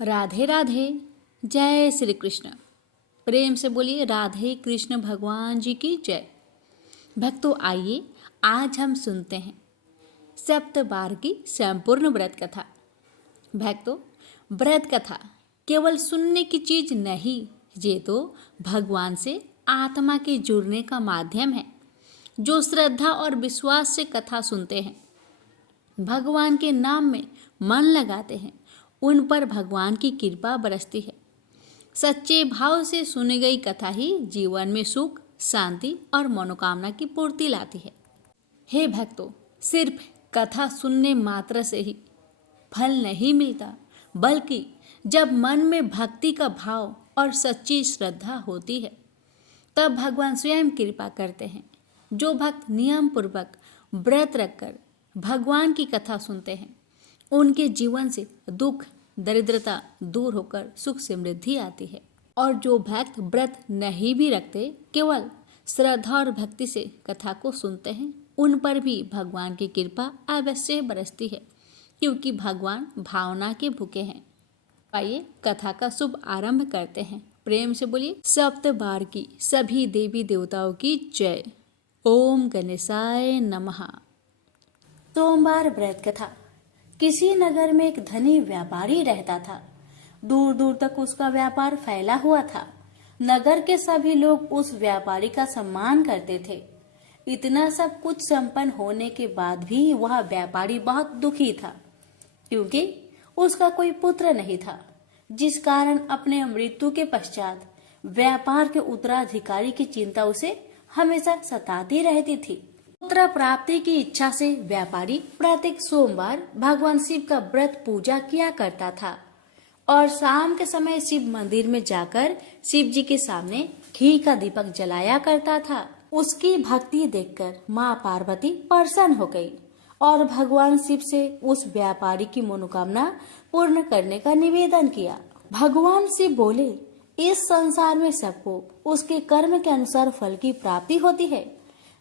राधे राधे। जय श्री कृष्ण। प्रेम से बोलिए राधे कृष्ण भगवान जी की जय। भक्तों आइए आज हम सुनते हैं सप्तबार की संपूर्ण व्रत कथा। भक्तों, व्रत कथा केवल सुनने की चीज नहीं, ये तो भगवान से आत्मा के जुड़ने का माध्यम है। जो श्रद्धा और विश्वास से कथा सुनते हैं, भगवान के नाम में मन लगाते हैं, उन पर भगवान की कृपा बरसती है। सच्चे भाव से सुनी गई कथा ही जीवन में सुख, शांति और मनोकामना की पूर्ति लाती है। हे भक्तों, सिर्फ कथा सुनने मात्र से ही फल नहीं मिलता, बल्कि जब मन में भक्ति का भाव और सच्ची श्रद्धा होती है, तब भगवान स्वयं कृपा करते हैं। जो भक्त नियम पूर्वक व्रत रखकर भगवान की कथा सुनते हैं, उनके जीवन से दुख दरिद्रता दूर होकर सुख समृद्धि आती है। और जो भक्त व्रत नहीं भी रखते, केवल श्रद्धा और भक्ति से कथा को सुनते हैं, उन पर भी भगवान की कृपा अवश्य बरसती है, क्योंकि भगवान भावना के भूखे हैं। आइए कथा का शुभ आरंभ करते हैं। प्रेम से बोलिए सप्तबार की सभी देवी देवताओं की जय। ओम गणेशाय नमः। सोमवार व्रत कथा। किसी नगर में एक धनी व्यापारी रहता था। दूर दूर तक उसका व्यापार फैला हुआ था। नगर के सभी लोग उस व्यापारी का सम्मान करते थे। इतना सब कुछ संपन्न होने के बाद भी वह व्यापारी बहुत दुखी था, क्योंकि उसका कोई पुत्र नहीं था, जिस कारण अपने मृत्यु के पश्चात व्यापार के उत्तराधिकारी की चिंता उसे हमेशा सताती रहती थी। पुत्र प्राप्ति की इच्छा से व्यापारी प्रत्येक सोमवार भगवान शिव का व्रत पूजा किया करता था और शाम के समय शिव मंदिर में जाकर शिव जी के सामने घी का दीपक जलाया करता था। उसकी भक्ति देखकर माँ पार्वती प्रसन्न हो गई और भगवान शिव से उस व्यापारी की मनोकामना पूर्ण करने का निवेदन किया। भगवान शिव बोले, इस संसार में सबको उसके कर्म के अनुसार फल की प्राप्ति होती है।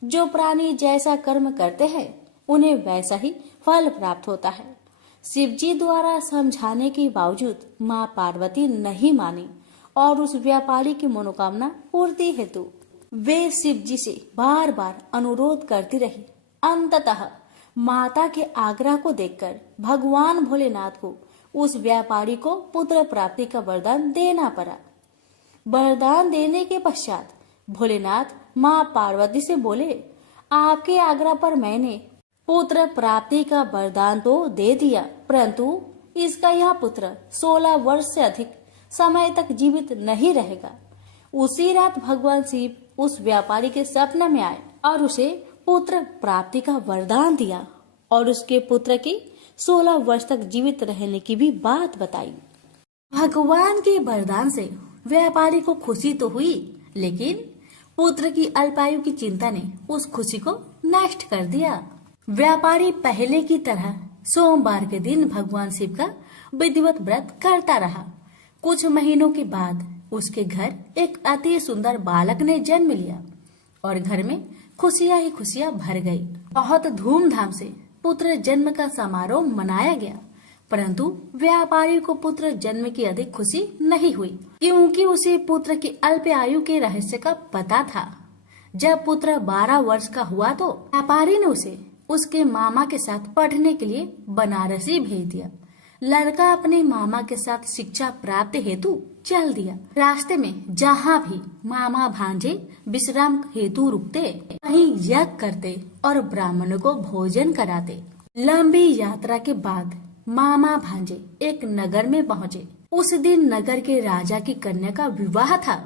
जो प्राणी जैसा कर्म करते हैं, उन्हें वैसा ही फल प्राप्त होता है। शिव जी द्वारा समझाने के बावजूद माँ पार्वती नहीं मानी और उस व्यापारी की मनोकामना पूर्ति हेतु वे शिव जी से बार बार अनुरोध करती रही। अंततः माता के आग्रह को देखकर भगवान भोलेनाथ को उस व्यापारी को पुत्र प्राप्ति का वरदान देना पड़ा। वरदान देने के पश्चात भोलेनाथ माँ पार्वती से बोले, आपके आग्रह पर मैंने पुत्र प्राप्ति का वरदान तो दे दिया, परंतु इसका यह पुत्र 16 वर्ष से अधिक समय तक जीवित नहीं रहेगा। उसी रात भगवान शिव उस व्यापारी के सपने में आए और उसे पुत्र प्राप्ति का वरदान दिया और उसके पुत्र की 16 वर्ष तक जीवित रहने की भी बात बताई। भगवान के वरदान से व्यापारी को खुशी तो हुई, लेकिन पुत्र की अल्पायु की चिंता ने उस खुशी को नष्ट कर दिया। व्यापारी पहले की तरह सोमवार के दिन भगवान शिव का विधिवत व्रत करता रहा। कुछ महीनों के बाद उसके घर एक अति सुंदर बालक ने जन्म लिया और घर में खुशियां ही खुशियां भर गई। बहुत धूमधाम से पुत्र जन्म का समारोह मनाया गया, परंतु व्यापारी को पुत्र जन्म की अधिक खुशी नहीं हुई, क्योंकि उसे पुत्र की अल्प आयु के रहस्य का पता था। जब पुत्र 12 वर्ष का हुआ तो व्यापारी ने उसे उसके मामा के साथ पढ़ने के लिए बनारसी भेज दिया। लड़का अपने मामा के साथ शिक्षा प्राप्त हेतु चल दिया। रास्ते में जहाँ भी मामा भांजे विश्राम हेतु रुकते, वहीं यज्ञ करते और ब्राह्मणों को भोजन कराते। लंबी यात्रा के बाद मामा भांजे एक नगर में पहुँचे। उस दिन नगर के राजा की कन्या का विवाह था,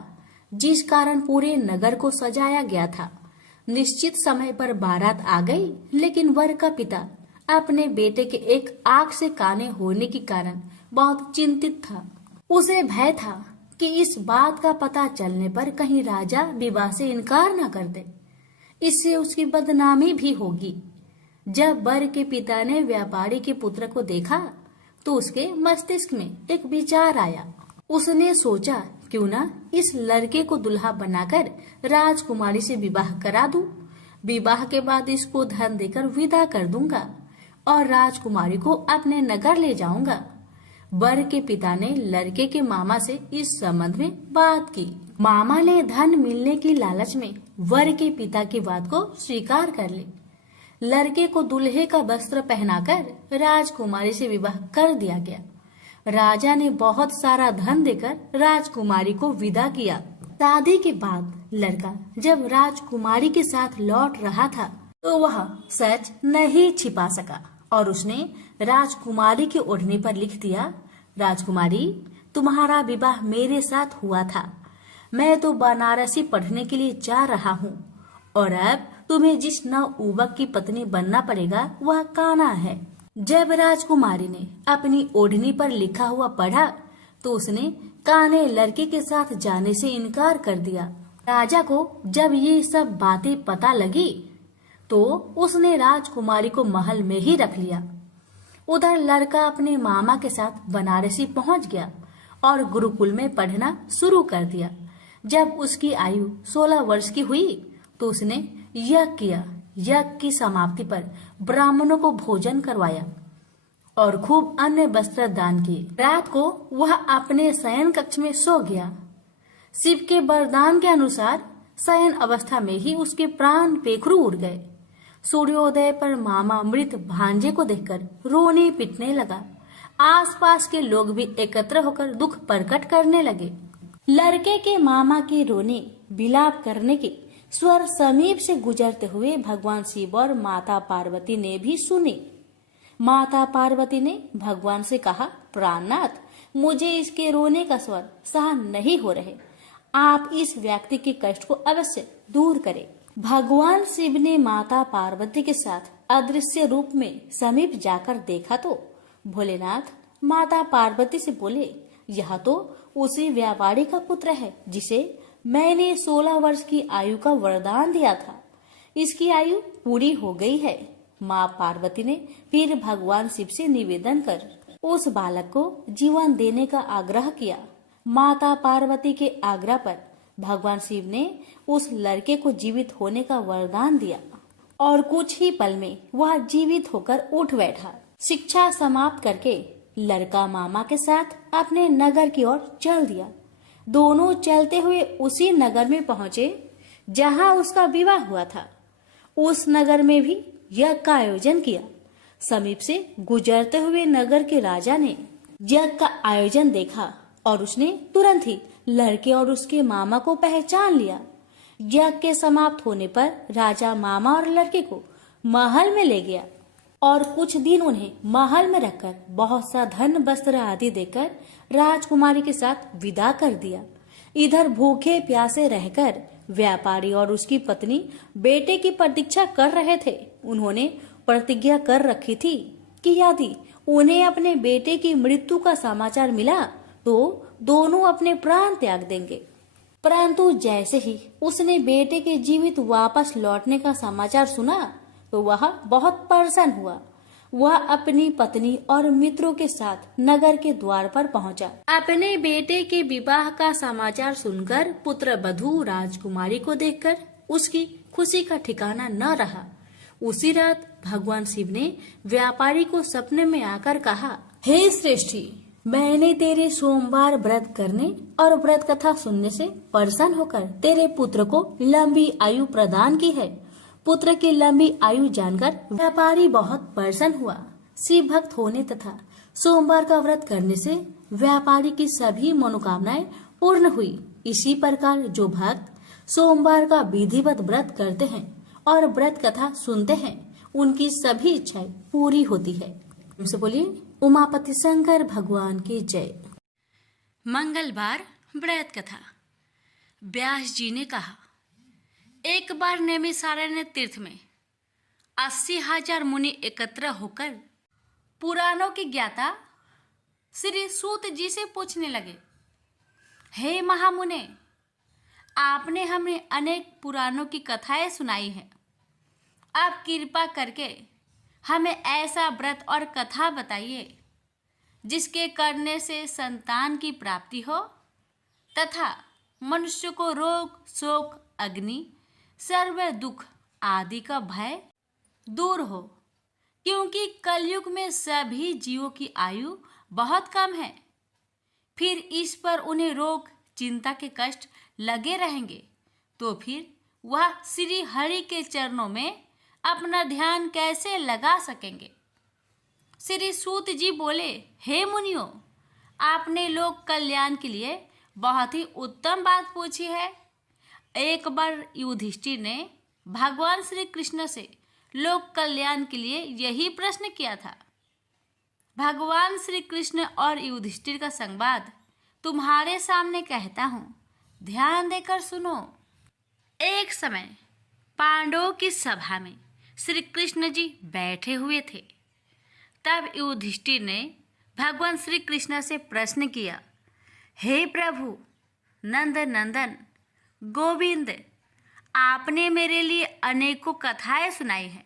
जिस कारण पूरे नगर को सजाया गया था। निश्चित समय पर बारात आ गई, लेकिन वर का पिता अपने बेटे के एक आंख से काने होने के कारण बहुत चिंतित था। उसे भय था कि इस बात का पता चलने पर कहीं राजा विवाह से इनकार न कर दे, इससे उसकी बदनामी भी होगी। जब वर के पिता ने व्यापारी के पुत्र को देखा तो उसके मस्तिष्क में एक विचार आया। उसने सोचा, क्यों ना इस लड़के को दुल्हा बनाकर राजकुमारी से विवाह करा दूं। विवाह के बाद इसको धन देकर विदा कर दूंगा और राजकुमारी को अपने नगर ले जाऊंगा। वर के पिता ने लड़के के मामा से इस संबंध में बात की। मामा ने धन मिलने की लालच में वर के पिता की बात को स्वीकार कर ली। लड़के को दूल्हे का वस्त्र पहनाकर राजकुमारी से विवाह कर दिया गया। राजा ने बहुत सारा धन देकर राजकुमारी को विदा किया। शादी के बाद लड़का जब राजकुमारी के साथ लौट रहा था तो वह सच नहीं छिपा सका और उसने राजकुमारी की ओढ़नी पर लिख दिया, राजकुमारी, तुम्हारा विवाह मेरे साथ हुआ था। मैं तो बनारसी पढ़ने के लिए जा रहा हूँ और अब तुम्हें जिस नवयुवक की पत्नी बनना पड़ेगा वह कान्हा है। जब राजकुमारी ने अपनी ओढ़नी पर लिखा हुआ पढ़ा तो उसने कान्हे लड़के के साथ जाने से इनकार कर दिया। राजा को जब ये सब बातें पता लगी तो उसने राजकुमारी को महल में ही रख लिया। उधर लड़का अपने मामा के साथ बनारसी पहुंच गया और गुरुकुल में पढ़ना शुरू कर दिया। जब उसकी आयु 16 वर्ष की हुई तो उसने यज्ञ किया। यज्ञ की समाप्ति पर ब्राह्मणों को भोजन करवाया और खूब अन्य वस्त्र दान किए। रात को वह अपने शयन कक्ष में सो गया। शिव के वरदान के अनुसार शयन अवस्था में ही उसके प्राण पेखरू उड़ गए। सूर्योदय पर मामा मृत भांजे को देखकर रोने पिटने लगा। आसपास के लोग भी एकत्र होकर दुख प्रकट करने लगे। लड़के के मामा के रोने विलाप करने के स्वर समीप से गुजरते हुए भगवान शिव और माता पार्वती ने भी सुने। माता पार्वती ने भगवान से कहा, प्राणनाथ, मुझे इसके रोने का स्वर सहन नहीं हो रहे। आप इस व्यक्ति के कष्ट को अवश्य दूर करें। भगवान शिव ने माता पार्वती के साथ अदृश्य रूप में समीप जाकर देखा तो भोलेनाथ माता पार्वती से बोले, यह तो उसी व्यापारी का पुत्र है जिसे मैंने 16 वर्ष की आयु का वरदान दिया था। इसकी आयु पूरी हो गई है। माँ पार्वती ने फिर भगवान शिव से निवेदन कर उस बालक को जीवन देने का आग्रह किया। माता पार्वती के आग्रह पर भगवान शिव ने उस लड़के को जीवित होने का वरदान दिया और कुछ ही पल में वह जीवित होकर उठ बैठा। शिक्षा समाप्त करके लड़का मामा के साथ अपने नगर की ओर चल दिया। दोनों चलते हुए उसी नगर में पहुंचे जहां उसका विवाह हुआ था। उस नगर में भी यज्ञ का आयोजन किया। समीप से गुजरते हुए नगर के राजा ने यज्ञ का आयोजन देखा और उसने तुरंत ही लड़के और उसके मामा को पहचान लिया। यज्ञ के समाप्त होने पर राजा मामा और लड़के को महल में ले गया और कुछ दिन उन्हें महल में रखकर बहुत सा धन वस्त्र आदि देकर राजकुमारी के साथ विदा कर दिया। इधर भूखे प्यासे रहकर व्यापारी और उसकी पत्नी बेटे की प्रतीक्षा कर रहे थे। उन्होंने प्रतिज्ञा कर रखी थी कि यदि उन्हें अपने बेटे की मृत्यु का समाचार मिला तो दोनों अपने प्राण त्याग देंगे। परंतु जैसे ही उसने बेटे के जीवित वापस लौटने का समाचार सुना तो वह बहुत परेशान हुआ। वह अपनी पत्नी और मित्रों के साथ नगर के द्वार पर पहुंचा। अपने बेटे के विवाह का समाचार सुनकर पुत्र वधू राजकुमारी को देखकर उसकी खुशी का ठिकाना न रहा। उसी रात भगवान शिव ने व्यापारी को सपने में आकर कहा, हे श्रेष्ठी, मैंने तेरे सोमवार व्रत करने और व्रत कथा सुनने से प्रसन्न होकर तेरे पुत्र को लंबी आयु प्रदान की है। पुत्र की लंबी आयु जानकर व्यापारी बहुत प्रसन्न हुआ। शिव भक्त होने तथा सोमवार का व्रत करने से व्यापारी की सभी मनोकामनाएं पूर्ण हुई। इसी प्रकार जो भक्त सोमवार का विधिवत व्रत करते हैं और व्रत कथा सुनते हैं उनकी सभी इच्छाएं पूरी होती है। उनसे बोलिए उमापति शंकर भगवान की जय। मंगलवार व्रत कथा। व्यास जी ने कहा, एक बार नैमिषारण्य तीर्थ में 80,000 मुनि एकत्र होकर पुराणों के ज्ञाता श्री सूत जी से पूछने लगे, हे महामुने, आपने हमें अनेक पुराणों की कथाएं सुनाई हैं। आप कृपा करके हमें ऐसा व्रत और कथा बताइए जिसके करने से संतान की प्राप्ति हो तथा मनुष्य को रोग, शोक, अग्नि, सर्व दुख आदि का भय दूर हो, क्योंकि कलयुग में सभी जीवों की आयु बहुत कम है। फिर इस पर उन्हें रोग चिंता के कष्ट लगे रहेंगे तो फिर वह श्री हरि के चरणों में अपना ध्यान कैसे लगा सकेंगे। श्री सूत जी बोले, हे मुनियों, आपने लोक कल्याण के लिए बहुत ही उत्तम बात पूछी है। एक बार युधिष्ठिर ने भगवान श्री कृष्ण से लोक कल्याण के लिए यही प्रश्न किया था। भगवान श्री कृष्ण और युधिष्ठिर का संवाद तुम्हारे सामने कहता हूं, ध्यान देकर सुनो। एक समय पांडवों की सभा में श्री कृष्ण जी बैठे हुए थे। तब युधिष्ठिर ने भगवान श्री कृष्ण से प्रश्न किया, हे प्रभु, नंद नंदन, गोविंद, आपने मेरे लिए अनेकों कथाएं सुनाई हैं।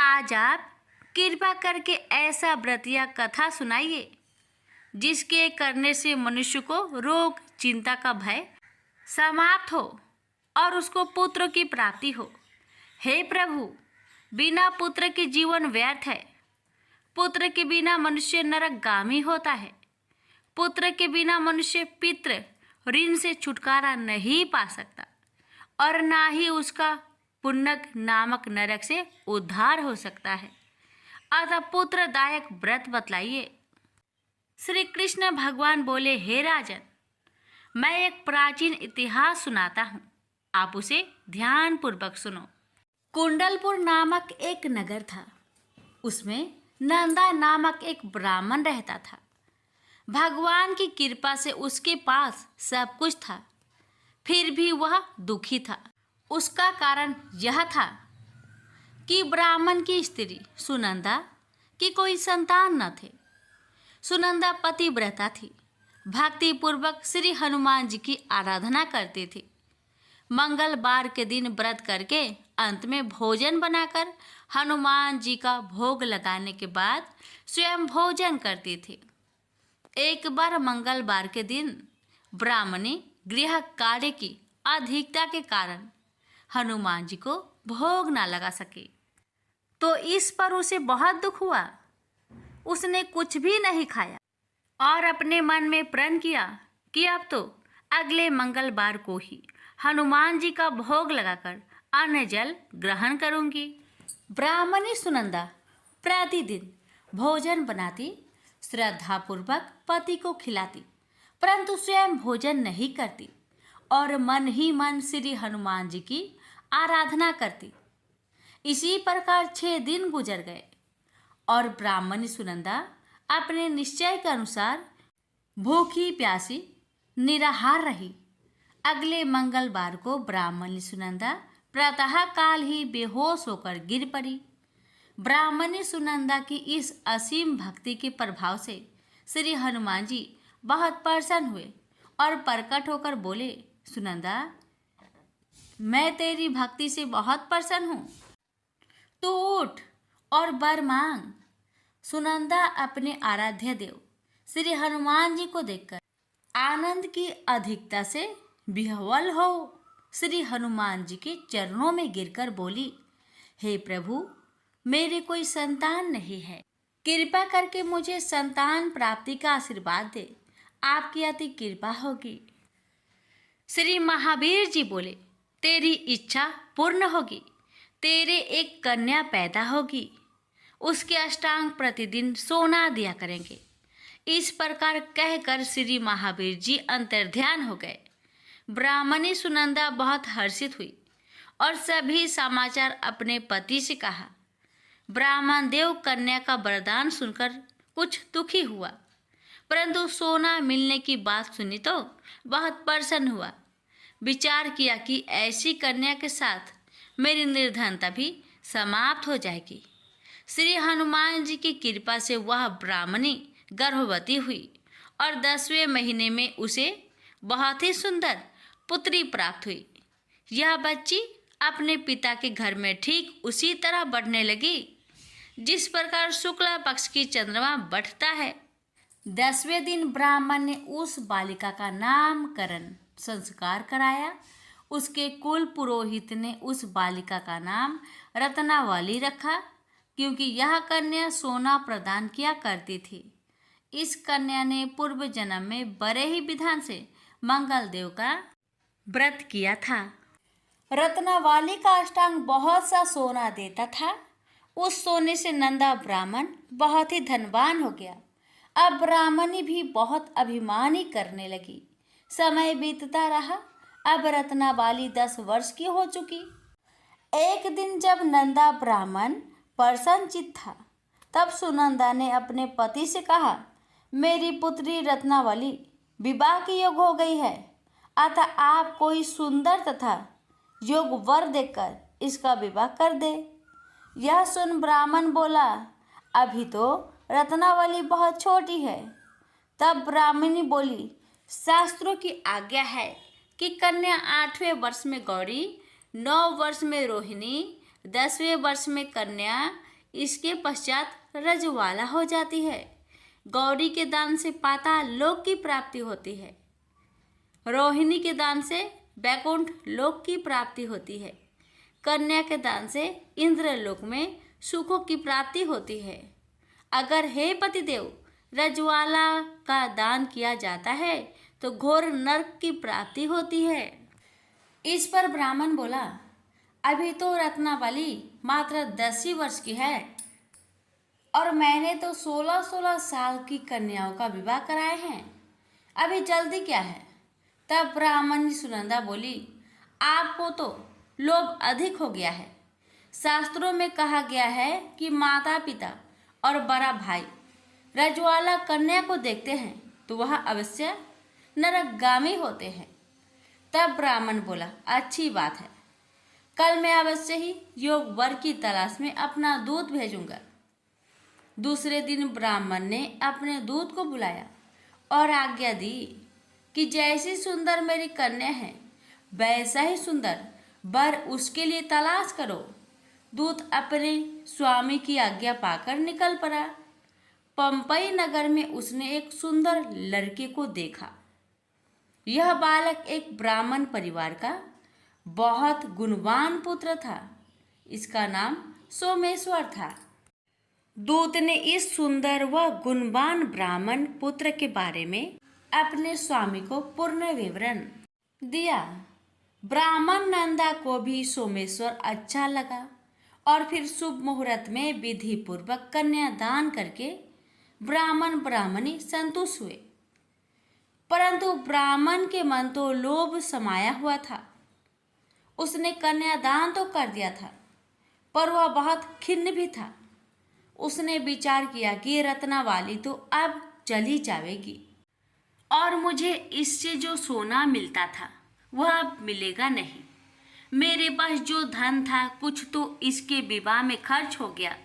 आज आप कृपा करके ऐसा व्रत या कथा सुनाइए जिसके करने से मनुष्य को रोग चिंता का भय समाप्त हो और उसको पुत्र की प्राप्ति हो। हे प्रभु, बिना पुत्र के जीवन व्यर्थ है। पुत्र के बिना मनुष्य नरकगामी होता है। पुत्र के बिना मनुष्य पितृ ऋण से छुटकारा नहीं पा सकता और ना ही उसका पुण्यक नामक नरक से उद्धार हो सकता है। अतः पुत्रदायक व्रत बतलाइए। श्री कृष्ण भगवान बोले, हे राजन, मैं एक प्राचीन इतिहास सुनाता हूँ, आप उसे ध्यान पूर्वक सुनो। कुंडलपुर नामक एक नगर था। उसमें नंदा नामक एक ब्राह्मण रहता था। भगवान की कृपा से उसके पास सब कुछ था, फिर भी वह दुखी था। उसका कारण यह था कि ब्राह्मण की स्त्री सुनंदा की कोई संतान न थे। सुनंदा पतिव्रता थी, भक्ति पूर्वक श्री हनुमान जी की आराधना करती थी। मंगलवार के दिन व्रत करके अंत में भोजन बनाकर हनुमान जी का भोग लगाने के बाद स्वयं भोजन करती थी। एक बार मंगलवार के दिन ब्राह्मणी गृह कार्य की अधिकता के कारण हनुमान जी को भोग ना लगा सके, तो इस पर उसे बहुत दुख हुआ। उसने कुछ भी नहीं खाया और अपने मन में प्रण किया कि अब तो अगले मंगलवार को ही हनुमान जी का भोग लगाकर अन्न जल ग्रहण करूंगी। ब्राह्मणी सुनंदा प्रतिदिन भोजन बनाती, श्रद्धापूर्वक पति को खिलाती, परंतु स्वयं भोजन नहीं करती और मन ही मन श्री हनुमान जी की आराधना करती। इसी प्रकार 6 दिन गुजर गए और ब्राह्मणी सुनंदा अपने निश्चय के अनुसार भूखी प्यासी निराहार रही। अगले मंगलवार को ब्राह्मणी सुनंदा प्रातः काल ही बेहोश होकर गिर पड़ी। ब्राह्मणी सुनंदा की इस असीम भक्ति के प्रभाव से श्री हनुमान जी बहुत प्रसन्न हुए और प्रकट होकर बोले, सुनंदा, मैं तेरी भक्ति से बहुत प्रसन्न हूँ, तू उठ और वर मांग। सुनंदा अपने आराध्य देव श्री हनुमान जी को देखकर आनंद की अधिकता से विह्वल हो श्री हनुमान जी के चरणों में गिरकर बोली, हे प्रभु, मेरे कोई संतान नहीं है, कृपा करके मुझे संतान प्राप्ति का आशीर्वाद दे, आपकी अति कृपा होगी। श्री महावीर जी बोले, तेरी इच्छा पूर्ण होगी, तेरे एक कन्या पैदा होगी, उसके अष्टांग प्रतिदिन सोना दिया करेंगे। इस प्रकार कहकर श्री महावीर जी अंतर्ध्यान हो गए। ब्राह्मणी सुनंदा बहुत हर्षित हुई और सभी समाचार अपने पति से कहा। ब्राह्मण देव कन्या का वरदान सुनकर कुछ दुखी हुआ, परंतु सोना मिलने की बात सुनी तो बहुत प्रसन्न हुआ। विचार किया कि ऐसी कन्या के साथ मेरी निर्धनता भी समाप्त हो जाएगी। श्री हनुमान जी की कृपा से वह ब्राह्मणी गर्भवती हुई और 10वें महीने में उसे बहुत ही सुंदर पुत्री प्राप्त हुई। यह बच्ची अपने पिता के घर में ठीक उसी तरह बढ़ने लगी जिस प्रकार शुक्ला पक्ष की चंद्रमा बढ़ता है। 10वें दिन ब्राह्मण ने उस बालिका का नामकरण संस्कार कराया। उसके कुल पुरोहित ने उस बालिका का नाम रत्नावली रखा, क्योंकि यह कन्या सोना प्रदान किया करती थी। इस कन्या ने पूर्व जन्म में बड़े ही विधान से मंगल देव का व्रत किया था। रत्नावली का अष्टांग बहुत सा सोना देता था। उस सोने से नंदा ब्राह्मण बहुत ही धनवान हो गया। अब ब्राह्मणी भी बहुत अभिमानी करने लगी। समय बीतता रहा। अब रत्नावली 10 वर्ष की हो चुकी। एक दिन जब नंदा ब्राह्मण प्रसन्नचित्त था, तब सुनंदा ने अपने पति से कहा, मेरी पुत्री रत्नावली विवाह की योग हो गई है, अतः आप कोई सुंदर तथा योग वर देकर इसका विवाह कर दे। यह सुन ब्राह्मण बोला, अभी तो रत्नावली बहुत छोटी है। तब ब्राह्मणी बोली, शास्त्रों की आज्ञा है कि कन्या 8वें वर्ष में गौरी, 9 वर्ष में रोहिणी, 10वें वर्ष में कन्या, इसके पश्चात रजवाला हो जाती है। गौरी के दान से पाताल लोक की प्राप्ति होती है। रोहिणी के दान से वैकुंठ लोक की प्राप्ति होती है। कन्या के दान से इंद्रलोक में सुखों की प्राप्ति होती है। अगर हे पतिदेव रजवाला का दान किया जाता है तो घोर नरक की प्राप्ति होती है। इस पर ब्राह्मण बोला, अभी तो रत्नावली मात्र 10 ही वर्ष की है और मैंने तो 16-16 साल की कन्याओं का विवाह कराए हैं, अभी जल्दी क्या है। तब ब्राह्मणी सुनंदा बोली, आपको तो लोभ अधिक हो गया है। शास्त्रों में कहा गया है कि माता पिता और बड़ा भाई रजवाला कन्या को देखते हैं तो वह अवश्य नरकगामी होते हैं। तब ब्राह्मण बोला, अच्छी बात है, कल मैं अवश्य ही योग वर की तलाश में अपना दूत भेजूंगा। दूसरे दिन ब्राह्मण ने अपने दूत को बुलाया और आज्ञा दी कि जैसी सुंदर मेरी कन्या है वैसा ही सुंदर वर उसके लिए तलाश करो। दूत अपने स्वामी की आज्ञा पाकर निकल पड़ा। पंपई नगर में उसने एक सुंदर लड़के को देखा। यह बालक एक ब्राह्मण परिवार का बहुत गुणवान पुत्र था। इसका नाम सोमेश्वर था। दूत ने इस सुंदर व गुणवान ब्राह्मण पुत्र के बारे में अपने स्वामी को पूर्ण विवरण दिया। ब्राह्मण नंदा को भी सोमेश्वर अच्छा लगा और फिर शुभ मुहूर्त में विधि पूर्वक कन्यादान करके ब्राह्मण ब्राह्मणी संतुष्ट हुए। परंतु ब्राह्मण के मन तो लोभ समाया हुआ था। उसने कन्यादान तो कर दिया था, पर वह बहुत खिन्न भी था। उसने विचार किया कि रत्नावली तो अब चली जाएगी और मुझे इससे जो सोना मिलता था वह अब मिलेगा नहीं। मेरे पास जो धन था कुछ तो इसके विवाह में खर्च हो गया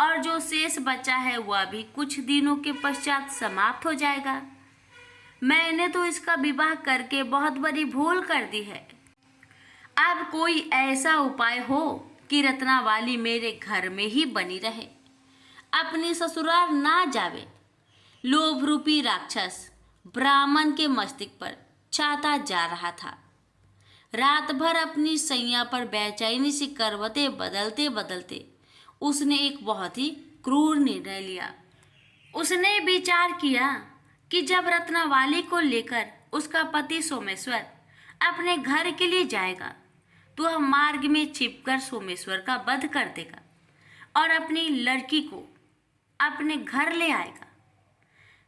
और जो शेष बचा है वह भी कुछ दिनों के पश्चात समाप्त हो जाएगा। मैंने तो इसका विवाह करके बहुत बड़ी भूल कर दी है। अब कोई ऐसा उपाय हो कि रत्नावली मेरे घर में ही बनी रहे, अपनी ससुराल ना जावे। लोभ रूपी राक्षस ब्राह्मण के मस्तिष्क पर छाता जा रहा था। रात भर अपनी सैया पर बेचैनी से करवटें बदलते बदलते उसने एक बहुत ही क्रूर निर्णय लिया। उसने विचार किया कि जब रत्नावली को लेकर उसका पति सोमेश्वर अपने घर के लिए जाएगा तो वह मार्ग में छिपकर सोमेश्वर का वध कर देगा और अपनी लड़की को अपने घर ले आएगा,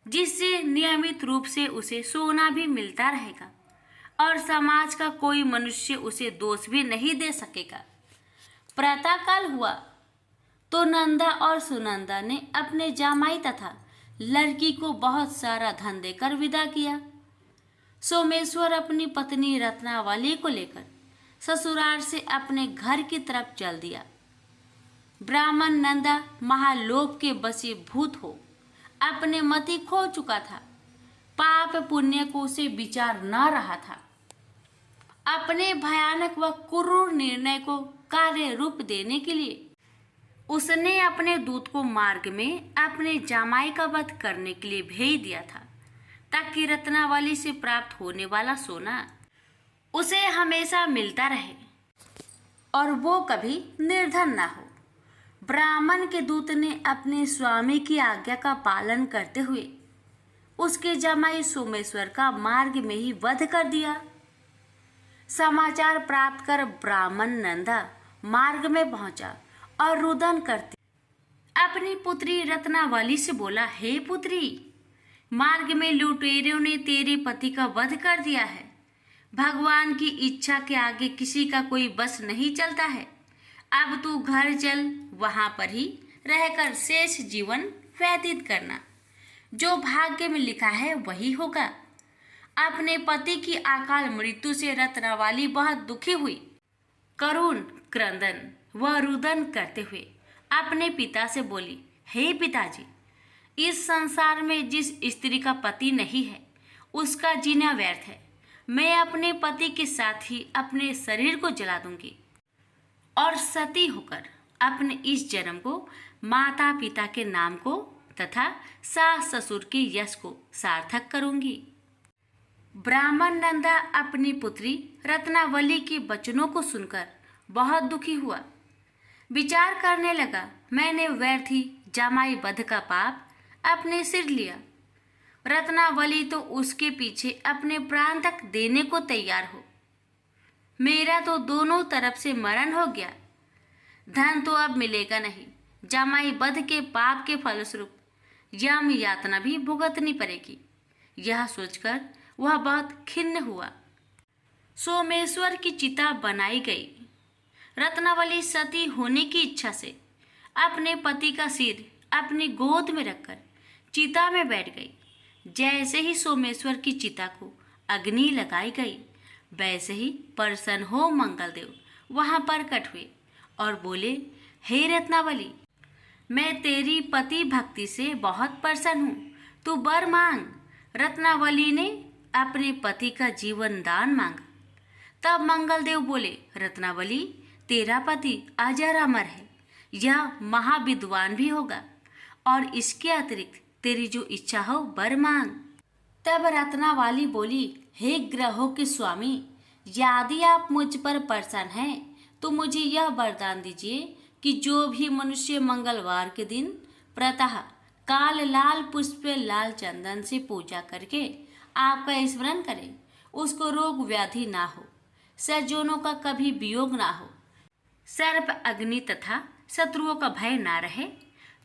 जिससे नियमित रूप से उसे सोना भी मिलता रहेगा और समाज का कोई मनुष्य उसे दोष भी नहीं दे सकेगा। प्रातःकाल हुआ तो नंदा और सुनंदा ने अपने जामाई तथा लड़की को बहुत सारा धन देकर विदा किया। सोमेश्वर अपनी पत्नी रत्नावली को लेकर ससुराल से अपने घर की तरफ चल दिया। ब्राह्मण नंदा महालोभ के वशीभूत हो अपने मति खो चुका था। पाप पुण्य को उसे विचार न रहा था। अपने भयानक व क्रूर निर्णय को कार्य रूप देने के लिए उसने अपने दूत को मार्ग में अपने जामाई का वध करने के लिए भेज दिया था, ताकि रत्नावली से प्राप्त होने वाला सोना उसे हमेशा मिलता रहे और वो कभी निर्धन ना हो। ब्राह्मण के दूत ने अपने स्वामी की आज्ञा का पालन करते हुए उसके जमाई सोमेश्वर का मार्ग में ही वध कर दिया। समाचार प्राप्त कर ब्राह्मण नंदा मार्ग में पहुंचा और रुदन करते अपनी पुत्री रत्नावली से बोला, हे पुत्री, मार्ग में लुटेरों ने तेरे पति का वध कर दिया है। भगवान की इच्छा के आगे किसी का कोई बस नहीं चलता है। अब तू घर चल, वहां पर ही रहकर शेष जीवन व्यतीत करना। जो भाग्य में लिखा है वही होगा। अपने पति की अकाल मृत्यु से रत्नावली बहुत दुखी हुई। करुण क्रंदन व रुदन करते हुए अपने पिता से बोली, हे पिताजी, इस संसार में जिस स्त्री का पति नहीं है उसका जीना व्यर्थ है। मैं अपने पति के साथ ही अपने शरीर को जला दूंगी और सती होकर अपने इस जन्म को माता पिता के नाम को तथा सास ससुर के यश को सार्थक करूंगी। ब्राह्मण नंदा अपनी पुत्री रत्नावली के वचनों को सुनकर बहुत दुखी हुआ। विचार करने लगा, मैंने व्यर्थ ही जमाई वध का पाप अपने सिर लिया। रत्नावली तो उसके पीछे अपने प्राण तक देने को तैयार हो। मेरा तो दोनों तरफ से मरण हो गया। धन तो अब मिलेगा नहीं। जमाई वध के पाप के फलस्वरूप यम यातना भी भुगतनी पड़ेगी। यह सोचकर वह बहुत खिन्न हुआ। सोमेश्वर की चिता बनाई गई। रत्नावली सती होने की इच्छा से अपने पति का सिर अपनी गोद में रखकर चिता में बैठ गई। जैसे ही सोमेश्वर की चिता को अग्नि लगाई गई, वैसे ही प्रसन्न हो मंगलदेव वहां प्रकट हुए और बोले, हे रत्नावली, मैं तेरी पति भक्ति से बहुत प्रसन्न हूँ, तू वर मांग। रत्नावली ने अपने पति का जीवन दान मांगा। तब मंगलदेव बोले, रत्नावली, तेरा पति अजर अमर है, यह महाविद्वान भी होगा और इसके अतिरिक्त तेरी जो इच्छा हो वर मांग। तब रत्नावली बोली, हे ग्रहों के स्वामी, यदि आप मुझ पर प्रसन्न हैं तो मुझे यह वरदान दीजिए कि जो भी मनुष्य मंगलवार के दिन प्रातः काल लाल पुष्प लाल चंदन से पूजा करके आपका स्मरण करे, उसको रोग व्याधि ना हो, सज्जनों का कभी वियोग ना हो, सर्प अग्नि तथा शत्रुओं का भय ना रहे।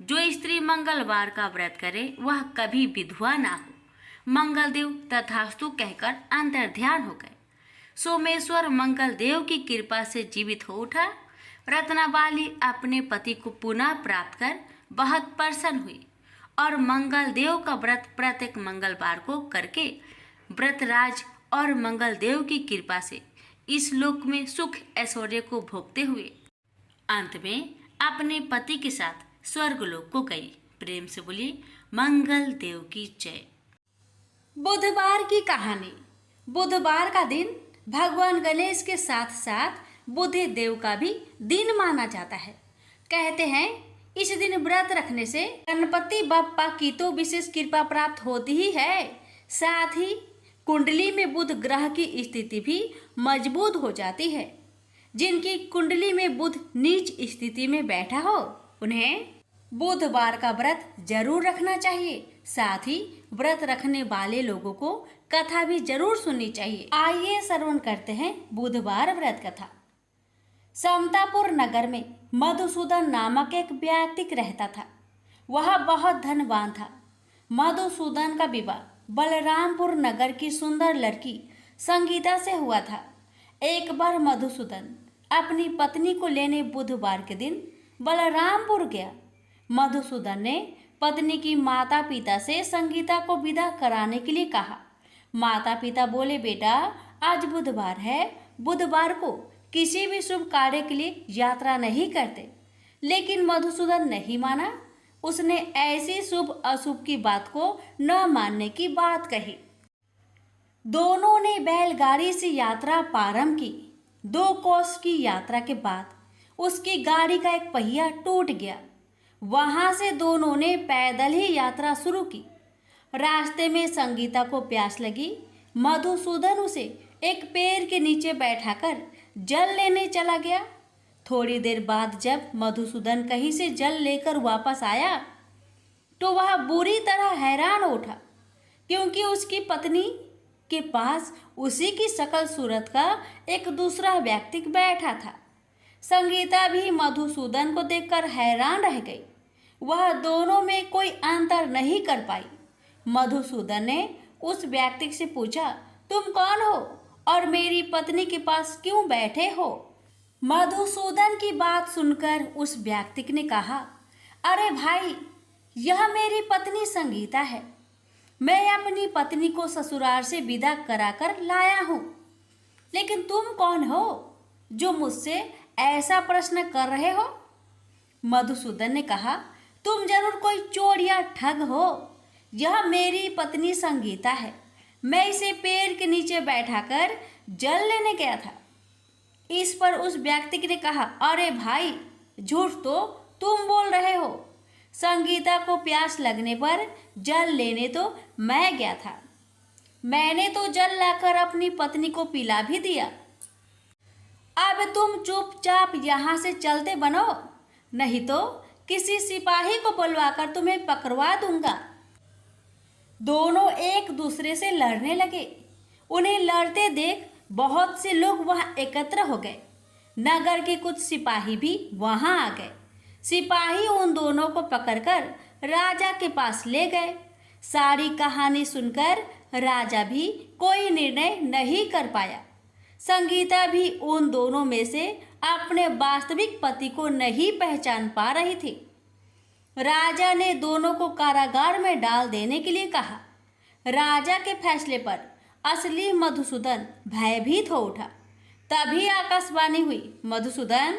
जो स्त्री मंगलवार का व्रत करे वह कभी विधवा ना हो। मंगलदेव तथास्तु कहकर अंतर्ध्यान हो गए। सोमेश्वर मंगलदेव की कृपा से जीवित हो उठा। रत्नावली अपने पति को पुनः प्राप्त कर बहुत प्रसन्न हुई और मंगलदेव का व्रत प्रत्येक मंगलवार को करके व्रतराज और मंगलदेव की कृपा से इस लोक में सुख ऐश्वर्य को भोगते हुए अंत में अपने पति के साथ स्वर्गलोक को गई। प्रेम से बोलिए मंगल देव की जय। बुधवार की कहानी। बुधवार का दिन भगवान गणेश के साथ साथ बुध देव का भी दिन माना जाता है। कहते हैं इस दिन व्रत रखने से गणपति बप्पा की तो विशेष कृपा प्राप्त होती ही है, साथ ही कुंडली में बुध ग्रह की स्थिति भी मजबूत हो जाती है। जिनकी कुंडली में बुध नीच स्थिति में बैठा हो उन्हें बुधवार का व्रत जरूर रखना चाहिए। साथ ही व्रत रखने वाले लोगों को कथा भी जरूर सुननी चाहिए। आइए श्रवण करते हैं बुधवार व्रत कथा। समतापुर नगर में मधुसूदन नामक एक व्यक्ति रहता था। वह बहुत धनवान था। मधुसूदन का विवाह बलरामपुर नगर की सुंदर लड़की संगीता से हुआ था। एक बार मधुसूदन अपनी पत्नी को लेने बुधवार के दिन बलरामपुर गया। मधुसूदन ने पत्नी की माता पिता से संगीता को विदा कराने के लिए कहा। माता पिता बोले, बेटा आज बुधवार है, बुधवार को किसी भी शुभ कार्य के लिए यात्रा नहीं करते। लेकिन मधुसूदन नहीं माना। उसने ऐसी शुभ अशुभ की बात को न मानने की बात कही। दोनों ने बैलगाड़ी से यात्रा प्रारंभ की। 2 कोस की यात्रा के बाद उसकी गाड़ी का एक पहिया टूट गया। वहां से दोनों ने पैदल ही यात्रा शुरू की। रास्ते में संगीता को प्यास लगी। मधुसूदन उसे एक पेड़ के नीचे बैठाकर जल लेने चला गया। थोड़ी देर बाद जब मधुसूदन कहीं से जल लेकर वापस आया तो वह बुरी तरह हैरान उठा क्योंकि उसकी पत्नी के पास उसी की शकल सूरत का एक दूसरा व्यक्ति बैठा था। संगीता भी मधुसूदन को देखकर हैरान रह गई। वह दोनों में कोई अंतर नहीं कर पाई। मधुसूदन ने उस व्यक्ति से पूछा, तुम कौन हो और मेरी पत्नी के पास क्यों बैठे हो? मधुसूदन की बात सुनकर उस व्यक्ति ने कहा, अरे भाई, यह मेरी पत्नी संगीता है। मैं अपनी पत्नी को ससुराल से विदा कराकर लाया हूँ। लेकिन तुम कौन हो जो मुझसे ऐसा प्रश्न कर रहे हो? मधुसूदन ने कहा, तुम जरूर कोई चोर या ठग हो। यह मेरी पत्नी संगीता है। मैं इसे पेड़ के नीचे बैठाकर जल लेने गया था। इस पर उस व्यक्ति ने कहा, अरे भाई, झूठ तो तुम बोल रहे हो। संगीता को प्यास लगने पर जल लेने तो मैं गया था। मैंने तो जल लाकर अपनी पत्नी को पिला भी दिया। अब तुम चुपचाप यहाँ से चलते बनो, नहीं तो किसी सिपाही को बुलवाकर तुम्हें पकड़वा दूंगा। दोनों एक दूसरे से लड़ने लगे। उन्हें लड़ते देख बहुत से लोग वहां एकत्र हो गए। नगर के कुछ सिपाही भी वहां आ गए। सिपाही उन दोनों को पकड़कर राजा के पास ले गए। सारी कहानी सुनकर राजा भी कोई निर्णय नहीं कर पाया। संगीता भी उन दोनों में से अपने वास्तविक पति को नहीं पहचान पा रही थी। राजा ने दोनों को कारागार में डाल देने के लिए कहा। राजा के फैसले पर असली मधुसूदन भयभीत हो उठा। तभी आकाशवाणी हुई, मधुसूदन,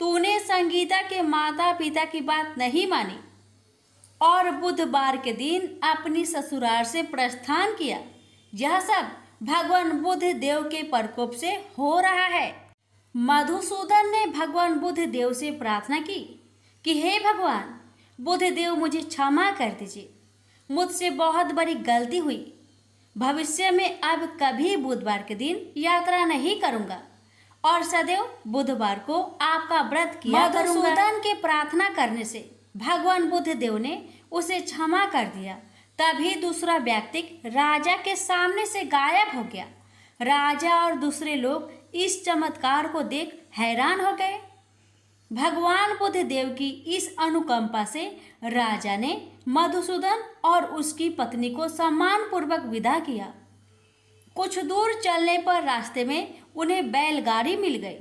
तूने संगीता के माता पिता की बात नहीं मानी और बुधवार के दिन अपनी ससुराल से प्रस्थान किया। यह सब भगवान बुद्ध देव के प्रकोप से हो रहा है। मधुसूदन ने भगवान बुद्ध देव से प्रार्थना की कि हे भगवान बुद्ध देव, मुझे क्षमा कर दीजिए। मुझसे बहुत बड़ी गलती हुई। भविष्य में अब कभी बुधवार के दिन यात्रा नहीं करूंगा और सदैव बुधवार को आपका व्रत किया करूंगा। मधुसूदन के प्रार्थना करने से भगवान बुद्ध देव ने उसे क्षमा कर दिया। तभी दूसरा व्यक्ति राजा के सामने से गायब हो गया। राजा और दूसरे लोग इस चमत्कार को देख हैरान हो गए। भगवान बुद्ध देव की इस अनुकंपा से राजा ने मधुसूदन और उसकी पत्नी को सम्मानपूर्वक विदा किया। कुछ दूर चलने पर रास्ते में उन्हें बैलगाड़ी मिल गई।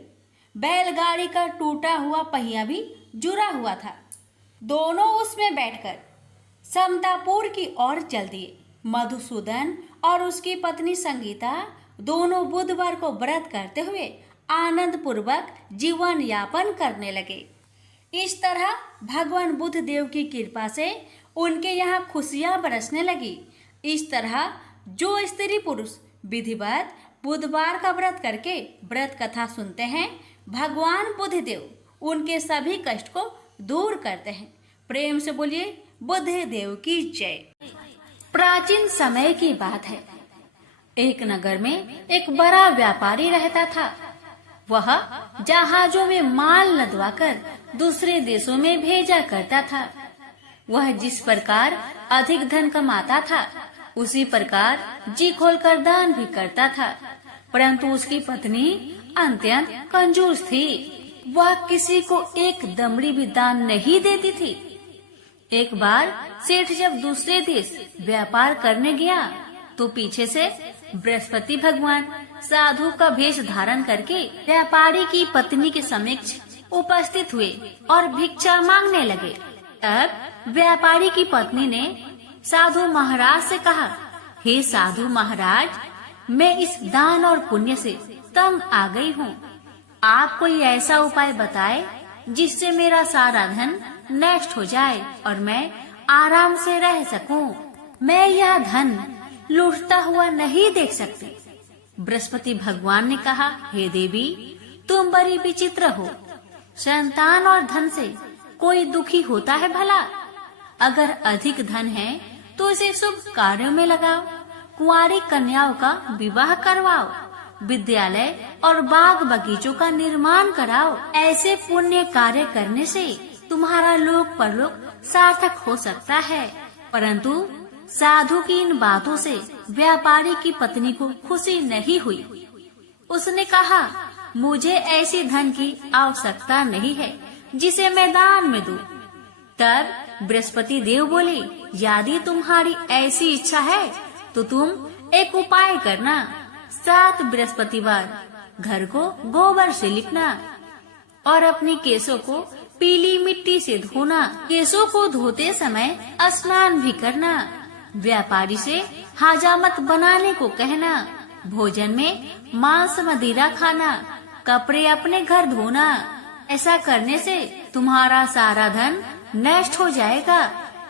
बैलगाड़ी का टूटा हुआ पहिया भी जुड़ा हुआ था। दोनों उसमें बैठकर समतापुर की ओर चल दिए। मधुसूदन और उसकी पत्नी संगीता दोनों बुधवार को व्रत करते हुए आनंद पूर्वक जीवन यापन करने लगे। इस तरह भगवान बुद्ध देव की कृपा से उनके यहाँ खुशियाँ बरसने लगी। इस तरह जो स्त्री पुरुष विधिवत बुधवार का व्रत करके व्रत कथा सुनते हैं, भगवान बुद्ध देव उनके सभी कष्ट को दूर करते हैं। प्रेम से बोलिए बुद्ध देव की जय। प्राचीन समय की बात है। एक नगर में एक बड़ा व्यापारी रहता था। वह जहाजों में माल लदवाकर दूसरे देशों में भेजा करता था। वह जिस प्रकार अधिक धन कमाता था, उसी प्रकार जी खोलकर दान भी करता था। परंतु उसकी पत्नी अत्यंत कंजूस थी। वह किसी को एक दमड़ी भी दान नहीं देती थी। एक बार सेठ जब दूसरे देश व्यापार करने गया तो पीछे से बृहस्पति भगवान साधु का वेश धारण करके व्यापारी की पत्नी के समक्ष उपस्थित हुए और भिक्षा मांगने लगे। तब व्यापारी की पत्नी ने साधु महाराज से कहा, हे साधु महाराज, मैं इस दान और पुण्य से तंग आ गई हूँ। आप कोई ऐसा उपाय बताए जिससे मेरा सारा धन नष्ट हो जाए और मैं आराम से रह सकूं। मैं यह धन लूटता हुआ नहीं देख सकती। बृहस्पति भगवान ने कहा, हे देवी, तुम बड़ी विचित्र हो। संतान और धन से कोई दुखी होता है भला? अगर अधिक धन है तो इसे शुभ कार्यों में लगाओ। कुंवारी कन्याओं का विवाह करवाओ। विद्यालय और बाग बगीचों का निर्माण कराओ। ऐसे पुण्य कार्य करने से तुम्हारा लोक परलोक सार्थक हो सकता है। परंतु साधु की इन बातों से व्यापारी की पत्नी को खुशी नहीं हुई। उसने कहा, मुझे ऐसी धन की आवश्यकता नहीं है जिसे मैं दान में दूं। तब बृहस्पति देव बोले, यदि तुम्हारी ऐसी इच्छा है तो तुम एक उपाय करना। 7 बृहस्पतिवार घर को गोबर से लिपना और अपने केसों को पीली मिट्टी से धोना। केसों को धोते समय स्नान भी करना। व्यापारी से हजामत बनाने को कहना। भोजन में मांस मदिरा खाना। कपड़े अपने घर धोना। ऐसा करने से तुम्हारा सारा धन नष्ट हो जाएगा।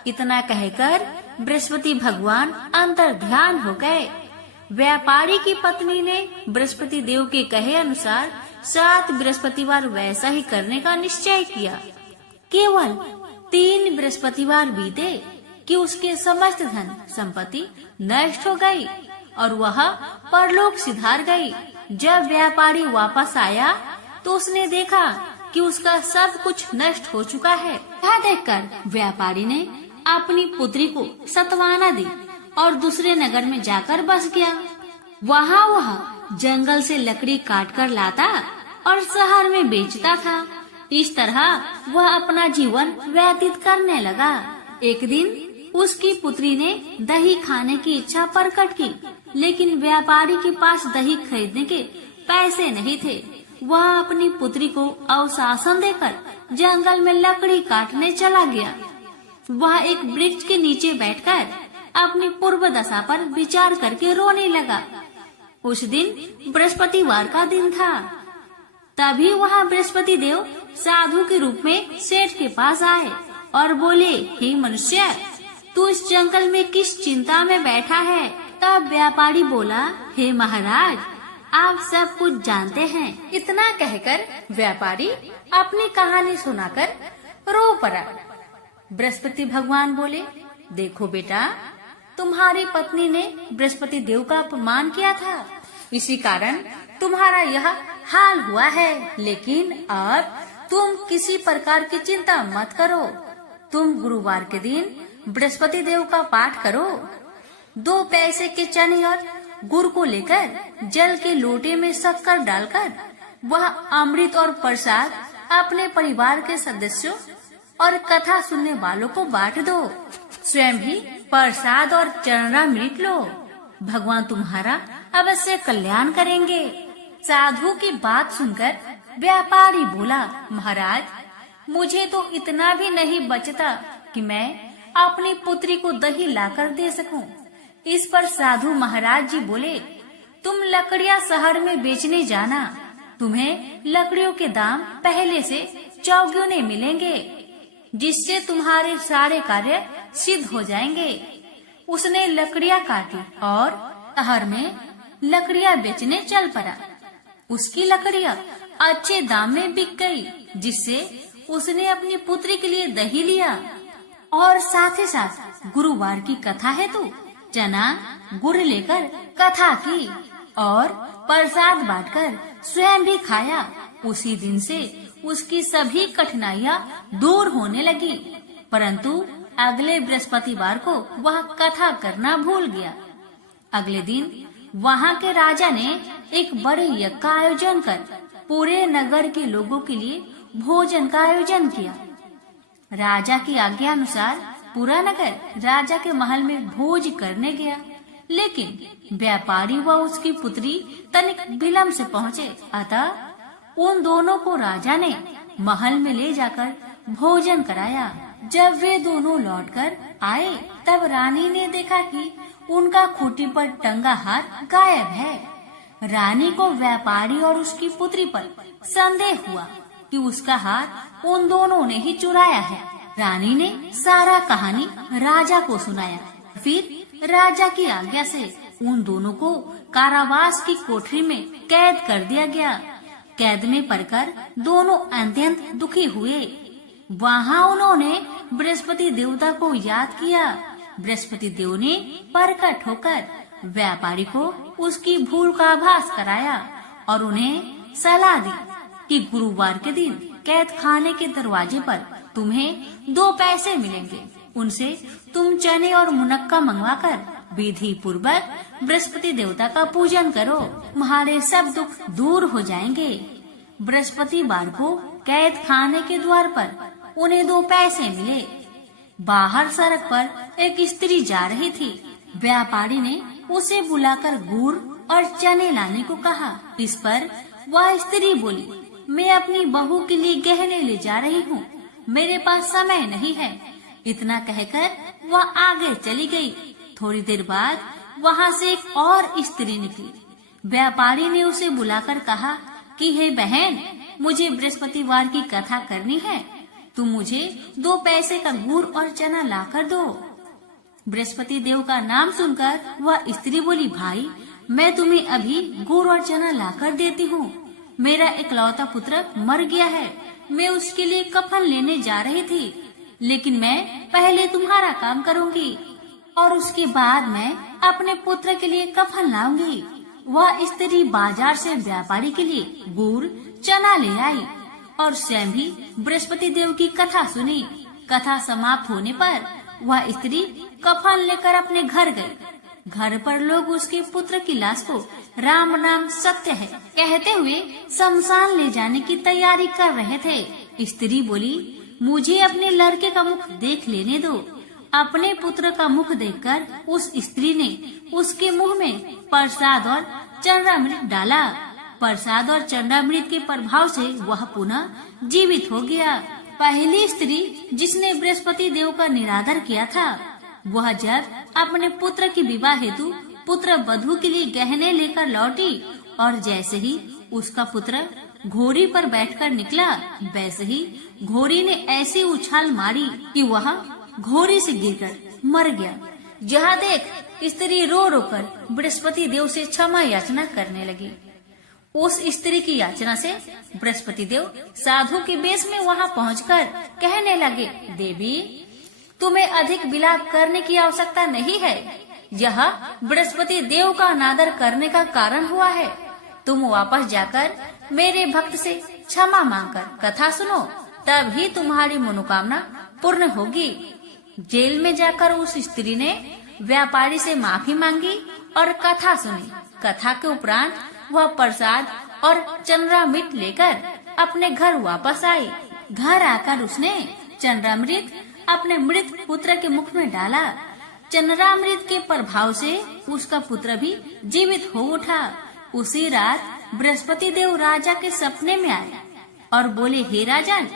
इतना कहकर बृहस्पति भगवान अंतर ध्यान हो गए। व्यापारी की पत्नी ने बृहस्पति देव के कहे अनुसार 7 बृहस्पतिवार वैसा ही करने का निश्चय किया। केवल 3 बृहस्पतिवार बीते कि उसके समस्त धन संपत्ति नष्ट हो गई और वह परलोक सिधार गई। जब व्यापारी वापस आया तो उसने देखा कि उसका सब कुछ नष्ट हो चुका है। यह देखकर व्यापारी ने अपनी पुत्री को सत्वाना दी और दूसरे नगर में जाकर बस गया। वहाँ वह जंगल से लकड़ी काटकर लाता और शहर में बेचता था। इस तरह वह अपना जीवन व्यतीत करने लगा। एक दिन उसकी पुत्री ने दही खाने की इच्छा प्रकट की, लेकिन व्यापारी के पास दही खरीदने के पैसे नहीं थे। वह अपनी पुत्री को अवशासन देकर जंगल में लकड़ी काटने चला गया। वह एक वृक्ष के नीचे बैठकर अपनी पूर्व दशा पर विचार करके रोने लगा। उस दिन बृहस्पतिवार का दिन था। तभी वहाँ बृहस्पति देव साधु के रूप में सेठ के पास आए और बोले, हे मनुष्य, तू इस जंगल में किस चिंता में बैठा है? तब व्यापारी बोला, हे महाराज, आप सब कुछ जानते हैं। इतना कहकर व्यापारी अपनी कहानी सुनाकर रो पड़ा। बृहस्पति भगवान बोले, देखो बेटा, तुम्हारी पत्नी ने बृहस्पति देव का अपमान किया था, इसी कारण तुम्हारा यह हाल हुआ है। लेकिन अब तुम किसी प्रकार की चिंता मत करो। तुम गुरुवार के दिन बृहस्पति देव का पाठ करो। 2 पैसे के चने और गुड़ को लेकर जल के लोटे में शक्कर डालकर वह अमृत और प्रसाद अपने परिवार के सदस्यों और कथा सुनने वालों को बांट दो। स्वयं भी प्रसाद और चरणामृत लो। भगवान तुम्हारा अवश्य कल्याण करेंगे। साधु की बात सुनकर व्यापारी बोला, महाराज, मुझे तो इतना भी नहीं बचता कि मैं अपनी पुत्री को दही लाकर दे सकूं। इस पर साधु महाराज जी बोले, तुम लकड़ियां शहर में बेचने जाना। तुम्हें लकड़ियों के दाम पहले से चौगुने मिलेंगे, जिससे तुम्हारे सारे कार्य सिद्ध हो जाएंगे। उसने लकड़ियां काटी और शहर में लकड़ियां बेचने चल पड़ा। उसकी लकड़ियां अच्छे दाम में बिक गई, जिससे उसने अपनी पुत्री के लिए दही लिया और साथ ही साथ गुरुवार की कथा हेतु चना गुड़ लेकर कथा की और प्रसाद बांटकर स्वयं भी खाया। उसी दिन से उसकी सभी कठिनाइयां दूर होने लगी, परंतु अगले बृहस्पतिवार को वह कथा करना भूल गया। अगले दिन वहाँ के राजा ने एक बड़े यज्ञ का आयोजन कर पूरे नगर के लोगों के लिए भोजन का आयोजन किया। राजा की आज्ञा अनुसार पूरा नगर राजा के महल में भोज करने गया, लेकिन व्यापारी व उसकी पुत्री तनिक विलंब से पहुँचे। अतः उन दोनों को राजा ने महल में ले जाकर भोजन कराया। जब वे दोनों लौटकर आए, तब रानी ने देखा कि उनका खूंटी पर टंगा हार गायब है। रानी को व्यापारी और उसकी पुत्री पर संदेह हुआ कि उसका हार उन दोनों ने ही चुराया है। रानी ने सारा कहानी राजा को सुनाया। फिर राजा की आज्ञा से उन दोनों को कारावास की कोठरी में कैद कर दिया गया। कैद में पड़कर दोनों अत्यंत दुखी हुए। वहाँ उन्होंने बृहस्पति देवता को याद किया। बृहस्पति देव ने प्रकट होकर व्यापारी को उसकी भूल का आभास कराया और उन्हें सलाह दी कि गुरुवार के दिन कैद खाने के दरवाजे पर तुम्हें 2 पैसे मिलेंगे। उनसे तुम चने और मुनक्का मंगवाकर विधि पूर्वक बृहस्पति देवता का पूजन करो, तुम्हारे सब दुख दूर हो जाएंगे। बृहस्पतिवार को कैद खाने के द्वार पर उन्हें 2 पैसे मिले। बाहर सड़क पर एक स्त्री जा रही थी। व्यापारी ने उसे बुलाकर गुड़ और चने लाने को कहा। इस पर वह स्त्री बोली, मैं अपनी बहू के लिए गहने ले जा रही हूँ, मेरे पास समय नहीं है। इतना कहकर वह आगे चली गई। थोड़ी देर बाद वहाँ से एक और स्त्री निकली। व्यापारी ने उसे बुलाकर कहा कि हे बहन, मुझे बृहस्पतिवार की कथा करनी है, तुम मुझे 2 पैसे का गुड़ और चना लाकर दो। बृहस्पति देव का नाम सुनकर वह स्त्री बोली, भाई मैं तुम्हें अभी गुड़ और चना लाकर देती हूँ। मेरा इकलौता पुत्र मर गया है, मैं उसके लिए कफन लेने जा रही थी, लेकिन मैं पहले तुम्हारा काम करूँगी और उसके बाद मैं अपने पुत्र के लिए कफन लाऊंगी। वह स्त्री बाजार से व्यापारी के लिए गुड़ चना ले आई और स्वयं भी बृहस्पति देव की कथा सुनी। कथा समाप्त होने पर वह स्त्री कफन लेकर अपने घर गई। घर पर लोग उसके पुत्र की लाश को राम नाम सत्य है कहते हुए शमशान ले जाने की तैयारी कर रहे थे। स्त्री बोली, मुझे अपने लड़के का मुख देख लेने दो। अपने पुत्र का मुख देखकर उस स्त्री ने उसके मुंह में प्रसाद और चंद्रामृत डाला। प्रसाद और चंद्रामृत के प्रभाव से वह पुनः जीवित हो गया। पहली स्त्री जिसने बृहस्पति देव का निरादर किया था, वह जब अपने पुत्र की विवाह हेतु पुत्र वधू के लिए गहने लेकर लौटी और जैसे ही उसका पुत्र घोड़ी पर बैठकर निकला, वैसे ही घोड़ी ने ऐसी उछाल मारी कि वह घोड़ी से गिरकर मर गया। जहाँ देख स्त्री रो रो कर बृहस्पति देव से क्षमा याचना करने लगी। उस स्त्री की याचना से बृहस्पति देव साधु के वेश में वहाँ पहुंचकर कहने लगे, देवी तुम्हें अधिक विलाप करने की आवश्यकता नहीं है, यह बृहस्पति देव का अनादर करने का कारण हुआ है। तुम वापस जाकर मेरे भक्त से क्षमा मांगकर कथा सुनो, तभी तुम्हारी मनोकामना पूर्ण होगी। जेल में जाकर उस स्त्री ने व्यापारी से माफी मांगी और कथा सुनी। कथा के उपरांत वह प्रसाद और चंद्रामृत लेकर अपने घर वापस आई। घर आकर उसने चंद्रामृत अपने मृत पुत्र के मुख में डाला। चंद्रामृत के प्रभाव से उसका पुत्र भी जीवित हो उठा। उसी रात बृहस्पति देव राजा के सपने में आए और बोले, हे राजन,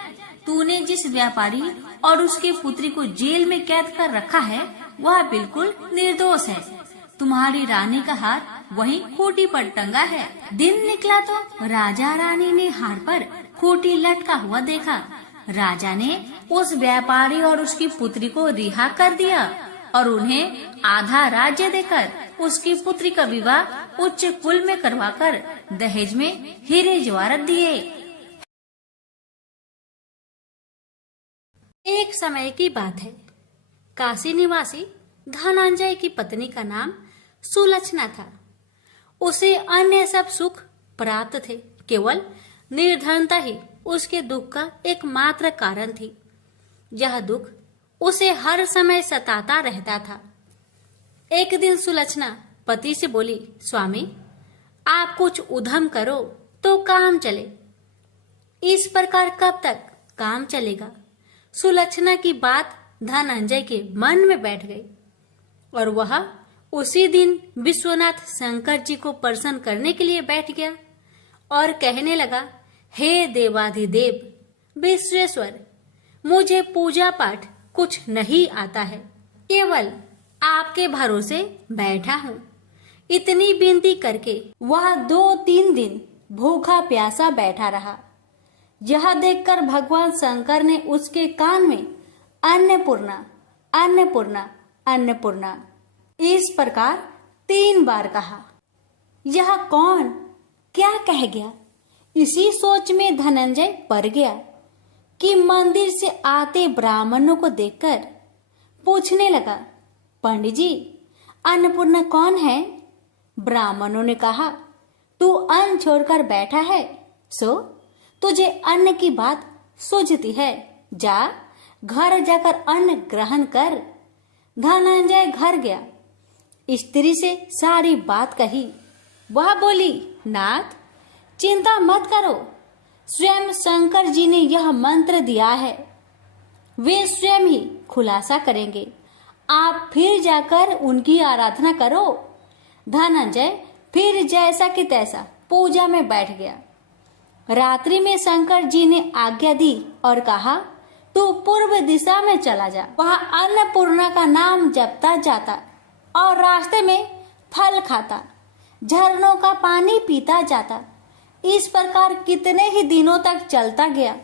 तूने जिस व्यापारी और उसके पुत्री को जेल में कैद कर रखा है वह बिल्कुल निर्दोष है। तुम्हारी रानी का हार वहीं खूंटी पर टंगा है। दिन निकला तो राजा रानी ने हार पर खूंटी लटका हुआ देखा। राजा ने उस व्यापारी और उसकी पुत्री को रिहा कर दिया और उन्हें आधा राज्य देकर उसकी पुत्री का विवाह उच्च कुल में करवाकर दहेज में हीरे जवाहरात दिए। एक समय की बात है। काशी निवासी धनंजय की पत्नी का नाम सुलक्षणा था। उसे अन्य सब सुख प्राप्त थे, केवल निर्धनता ही उसके दुख का एकमात्र कारण थी। यह दुख उसे हर समय सताता रहता था। एक दिन सुलक्षणा पति से बोली, स्वामी आप कुछ उद्यम करो तो काम चले। इस प्रकार कब तक काम चलेगा? सुलक्षणा की बात धनंजय के मन में बैठ गई और वह उसी दिन विश्वनाथ शंकर जी को प्रसन्न करने के लिए बैठ गया और कहने लगा, हे देवाधिदेव विश्वेश्वर, मुझे पूजा पाठ कुछ नहीं आता है, केवल आपके भरोसे बैठा हूँ। इतनी विनती करके वह 2-3 दिन भूखा प्यासा बैठा रहा। यह देखकर भगवान शंकर ने उसके कान में अन्नपूर्णा अन्नपूर्णा अन्नपूर्णा इस प्रकार 3 बार कहा। यह कौन क्या कह गया? इसी सोच में धनंजय पड़ गया कि मंदिर से आते ब्राह्मणों को देखकर पूछने लगा, पंडित जी अन्नपूर्णा कौन है? ब्राह्मणों ने कहा, तू अन्न छोड़कर बैठा है, सो तुझे अन्न की बात सूझती है, जा घर जाकर अन्न ग्रहण कर। धनंजय घर गया, स्त्री से सारी बात कही। वह बोली, नाथ चिंता मत करो, स्वयं शंकर जी ने यह मंत्र दिया है, वे स्वयं ही खुलासा करेंगे, आप फिर जाकर उनकी आराधना करो। धनंजय फिर जैसा कि तैसा पूजा में बैठ गया। रात्रि में शंकर जी ने आज्ञा दी और कहा, तू पूर्व दिशा में चला जा, वहां अन्नपूर्णा का नाम जपता जाता और रास्ते में फल खाता, झरनों का पानी पीता जाता। इस प्रकार कितने ही दिनों तक चलता गया।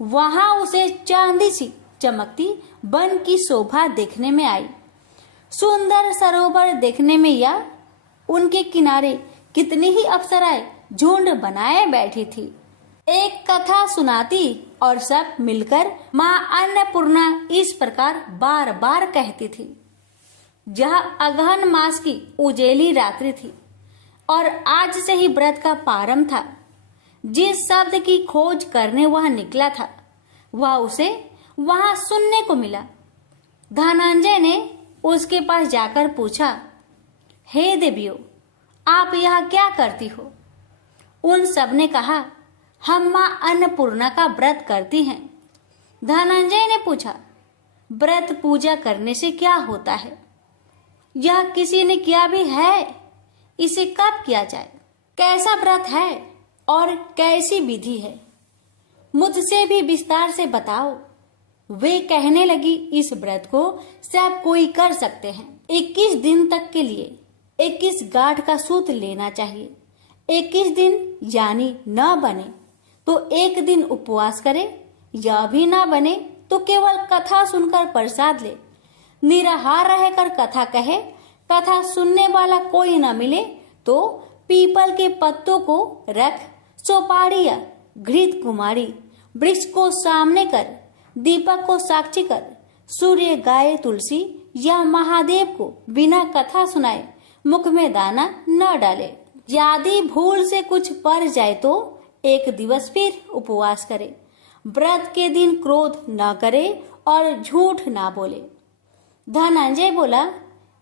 वहां उसे चांदी सी चमकती वन की शोभा देखने में आई। सुंदर सरोवर देखने में या उनके किनारे कितनी ही अप्सराएं झुंड बनाए बैठी थी। एक कथा सुनाती और सब मिलकर माँ अन्नपूर्णा इस प्रकार बार बार कहती थी। जहाँ अगहन मास की उजेली रात्रि थी और आज से ही व्रत का प्रारंभ था। जिस शब्द की खोज करने वह निकला था वह उसे वहां सुनने को मिला। धनंजय ने उसके पास जाकर पूछा, हे देवियों, आप यहाँ क्या करती हो? उन सब ने कहा, हम माँ अन्नपूर्णा का व्रत करती हैं। धनंजय ने पूछा, व्रत पूजा करने से क्या होता है? यह किसी ने किया भी है? इसे कब किया जाए? कैसा व्रत है और कैसी विधि है? मुझसे भी विस्तार से बताओ। वे कहने लगी, इस व्रत को सब कोई कर सकते हैं। 21 दिन तक के लिए 21 गांठ का सूत लेना चाहिए। 21 दिन यानी न बने तो एक दिन उपवास करे, या भी ना बने तो केवल कथा सुनकर प्रसाद ले। निराहार रहकर कथा कहे, कथा सुनने वाला कोई न मिले तो पीपल के पत्तों को रख, सुपारी या घृत कुमारी वृक्ष को सामने कर, दीपक को साक्षी कर, सूर्य गाय तुलसी या महादेव को बिना कथा सुनाए मुख में दाना न डाले। यदि भूल से कुछ पड़ जाए तो एक दिवस फिर उपवास करे। व्रत के दिन क्रोध न करे और झूठ ना बोले। धनंजय बोला,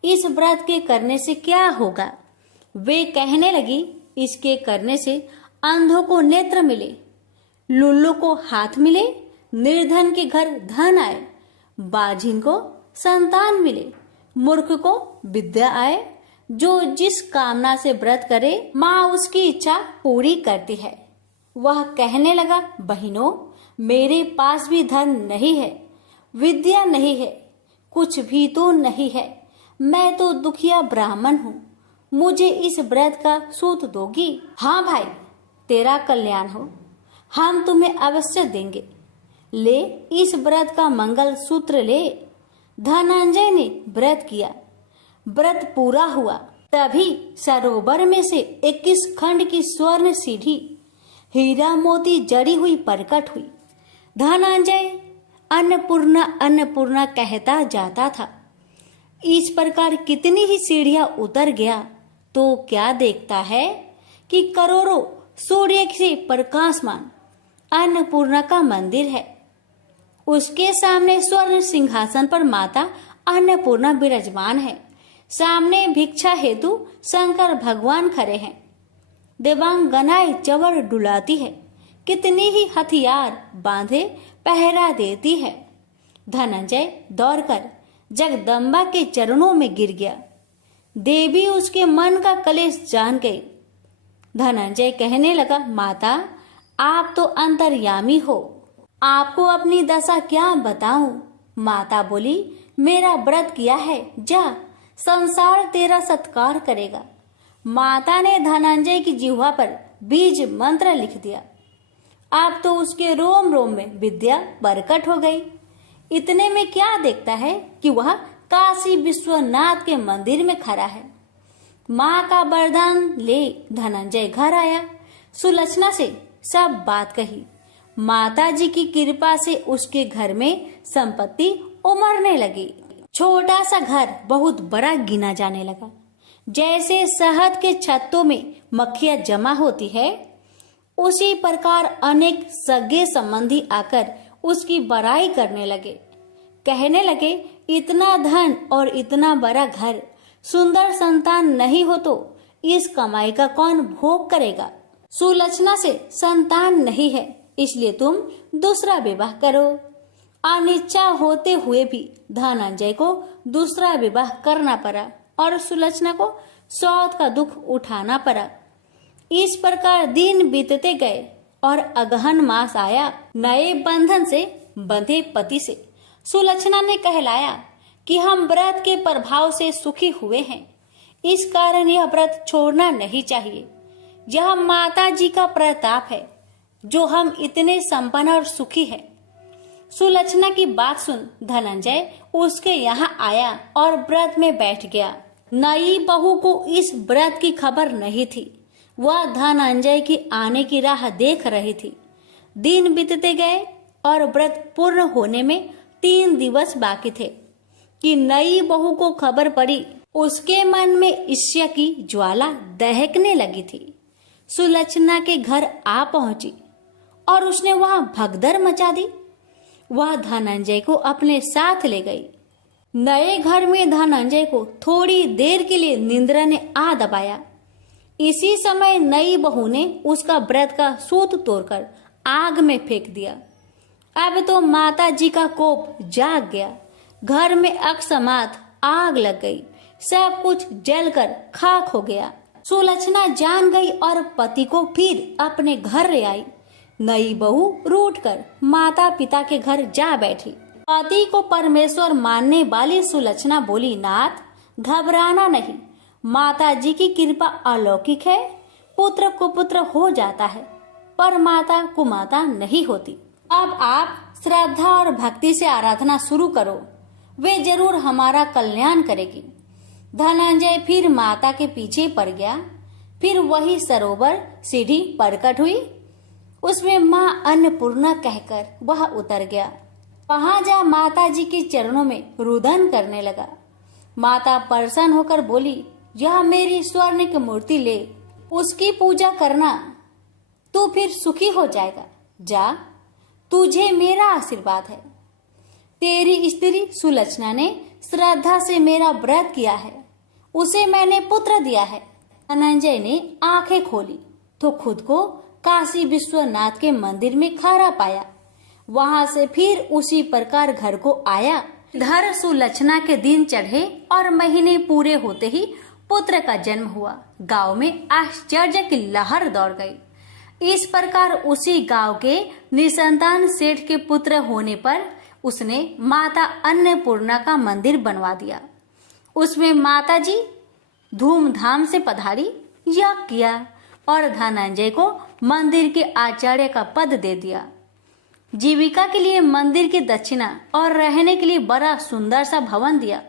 इस व्रत के करने से क्या होगा? वे कहने लगी, इसके करने से अंधों को नेत्र मिले, लुल्लू को हाथ मिले, निर्धन के घर धन आए, बाझिन को संतान मिले, मूर्ख को विद्या आए। जो जिस कामना से व्रत करे माँ उसकी इच्छा पूरी करती है। वह कहने लगा, बहनों, मेरे पास भी धन नहीं है, विद्या नहीं है, कुछ भी तो नहीं है। मैं तो दुखिया ब्राह्मण हूँ, मुझे इस व्रत का सूत दोगी? हाँ भाई, तेरा कल्याण हो, हम तुम्हें अवश्य देंगे। ले, इस व्रत का मंगल सूत्र ले। धनंजय ने व्रत किया। व्रत पूरा हुआ तभी सरोवर में से 21 खंड की स्वर्ण सीढ़ी हीरा मोती जड़ी हुई प्रकट हुई। धनंजय अन्नपूर्णा अन्नपूर्णा कहता जाता था। इस प्रकार कितनी ही सीढ़ियां उतर गया तो क्या देखता है कि करोड़ों सूर्य से प्रकाशमान अन्नपूर्णा का मंदिर है। उसके सामने स्वर्ण सिंहासन पर माता अन्नपूर्णा विराजमान है। सामने भिक्षा हेतु शंकर भगवान खड़े हैं। देवांगनाएं चवर डुलाती है, कितनी ही हथियार बांधे पहरा देती है। धनंजय दौड़कर जगदम्बा के चरणों में गिर गया। देवी उसके मन का कलेश जान गई। धनंजय कहने लगा, माता, आप तो अंतर्यामी हो, आपको अपनी दशा क्या बताऊं? माता बोली, मेरा व्रत किया है, जा, संसार तेरा सत्कार करेगा। माता ने धनंजय की जिह्वा पर बीज मंत्र लिख दिया। अब तो उसके रोम रोम में विद्या प्रकट हो गई। इतने में क्या देखता है कि वह काशी विश्वनाथ के मंदिर में खड़ा है। माँ का वरदान ले धनंजय घर आया। सुलक्षणा से सब बात कही। माता जी की कृपा से उसके घर में संपत्ति उमड़ने लगी। छोटा सा घर बहुत बड़ा गिना जाने लगा। जैसे शहद के छत्तों में मक्खियां जमा होती है, उसी प्रकार अनेक सगे संबंधी आकर उसकी बड़ाई करने लगे। कहने लगे, इतना धन और इतना बड़ा घर, सुंदर संतान नहीं हो तो इस कमाई का कौन भोग करेगा? सुलक्षणा से संतान नहीं है, इसलिए तुम दूसरा विवाह करो। अनिच्छा होते हुए भी धनंजय को दूसरा विवाह करना पड़ा और सुलक्षणा को सौत का दुख उठाना पड़ा। इस प्रकार दिन बीतते गए और अगहन मास आया। नए बंधन से बंधे पति से सुलक्षणा ने कहलाया कि हम व्रत के प्रभाव से सुखी हुए हैं, इस कारण यह व्रत छोड़ना नहीं चाहिए। यह माता जी का प्रताप है जो हम इतने संपन्न और सुखी हैं। सुलक्षणा की बात सुन धनंजय उसके यहाँ आया और व्रत में बैठ गया। नई बहू को इस व्रत की खबर नहीं थी। वह धनंजय की आने की राह देख रही थी। दिन बीतते गए और व्रत पूर्ण होने में 3 दिवस बाकी थे कि नई बहू को खबर पड़ी। उसके मन में ईर्ष्या की ज्वाला दहकने लगी थी। सुलक्षणा के घर आ पहुंची और उसने वहां भगदड़ मचा दी। वह धनंजय को अपने साथ ले गई। नए घर में धनंजय को थोड़ी देर के लिए निंद्रा ने आ दबाया। इसी समय नई बहू ने उसका व्रत का सूत तोड़कर आग में फेंक दिया। अब तो माता जी का कोप जाग गया। घर में अकस्मात आग लग गई। सब कुछ जलकर खाक हो गया। सुलक्षणा जान गई और पति को फिर अपने घर ले आई। नई बहू रूठकर माता पिता के घर जा बैठी। पति को परमेश्वर मानने वाली सुलक्षणा बोली, नाथ घबराना नहीं, माता जी की कृपा अलौकिक है। पुत्र कुपुत्र हो जाता है पर माता कुमाता नहीं होती। अब आप श्रद्धा और भक्ति से आराधना शुरू करो, वे जरूर हमारा कल्याण करेगी। धनंजय फिर माता के पीछे पड़ गया। फिर वही सरोवर सीढ़ी प्रकट हुई। उसमें माँ अन्नपूर्णा कहकर वह उतर गया। वहां जा माता जी के चरणों में रुदन करने लगा। माता प्रसन्न होकर बोली, यह मेरी स्वर्ण की मूर्ति ले, उसकी पूजा करना, तू फिर सुखी हो जाएगा। जा, तुझे मेरा आशीर्वाद है। तेरी स्त्री सुलक्षणा ने श्रद्धा से मेरा व्रत किया है, उसे मैंने पुत्र दिया है। धनंजय ने आंखें खोली तो खुद को काशी विश्वनाथ के मंदिर में खड़ा पाया। वहां से फिर उसी प्रकार घर को आया। इधर सुलक्षणा के दिन चढ़े और महीने पूरे होते ही पुत्र का जन्म हुआ। गांव में आश्चर्य की लहर दौड़ गई। इस प्रकार उसी गांव के निसंतान सेठ के पुत्र होने पर उसने माता अन्नपूर्णा का मंदिर बनवा दिया। उसमें माता जी धूमधाम से पधारी, यज्ञ किया और धनंजय को मंदिर के आचार्य का पद दे दिया। जीविका के लिए मंदिर की दक्षिणा और रहने के लिए बड़ा सुंदर सा भवन दिया।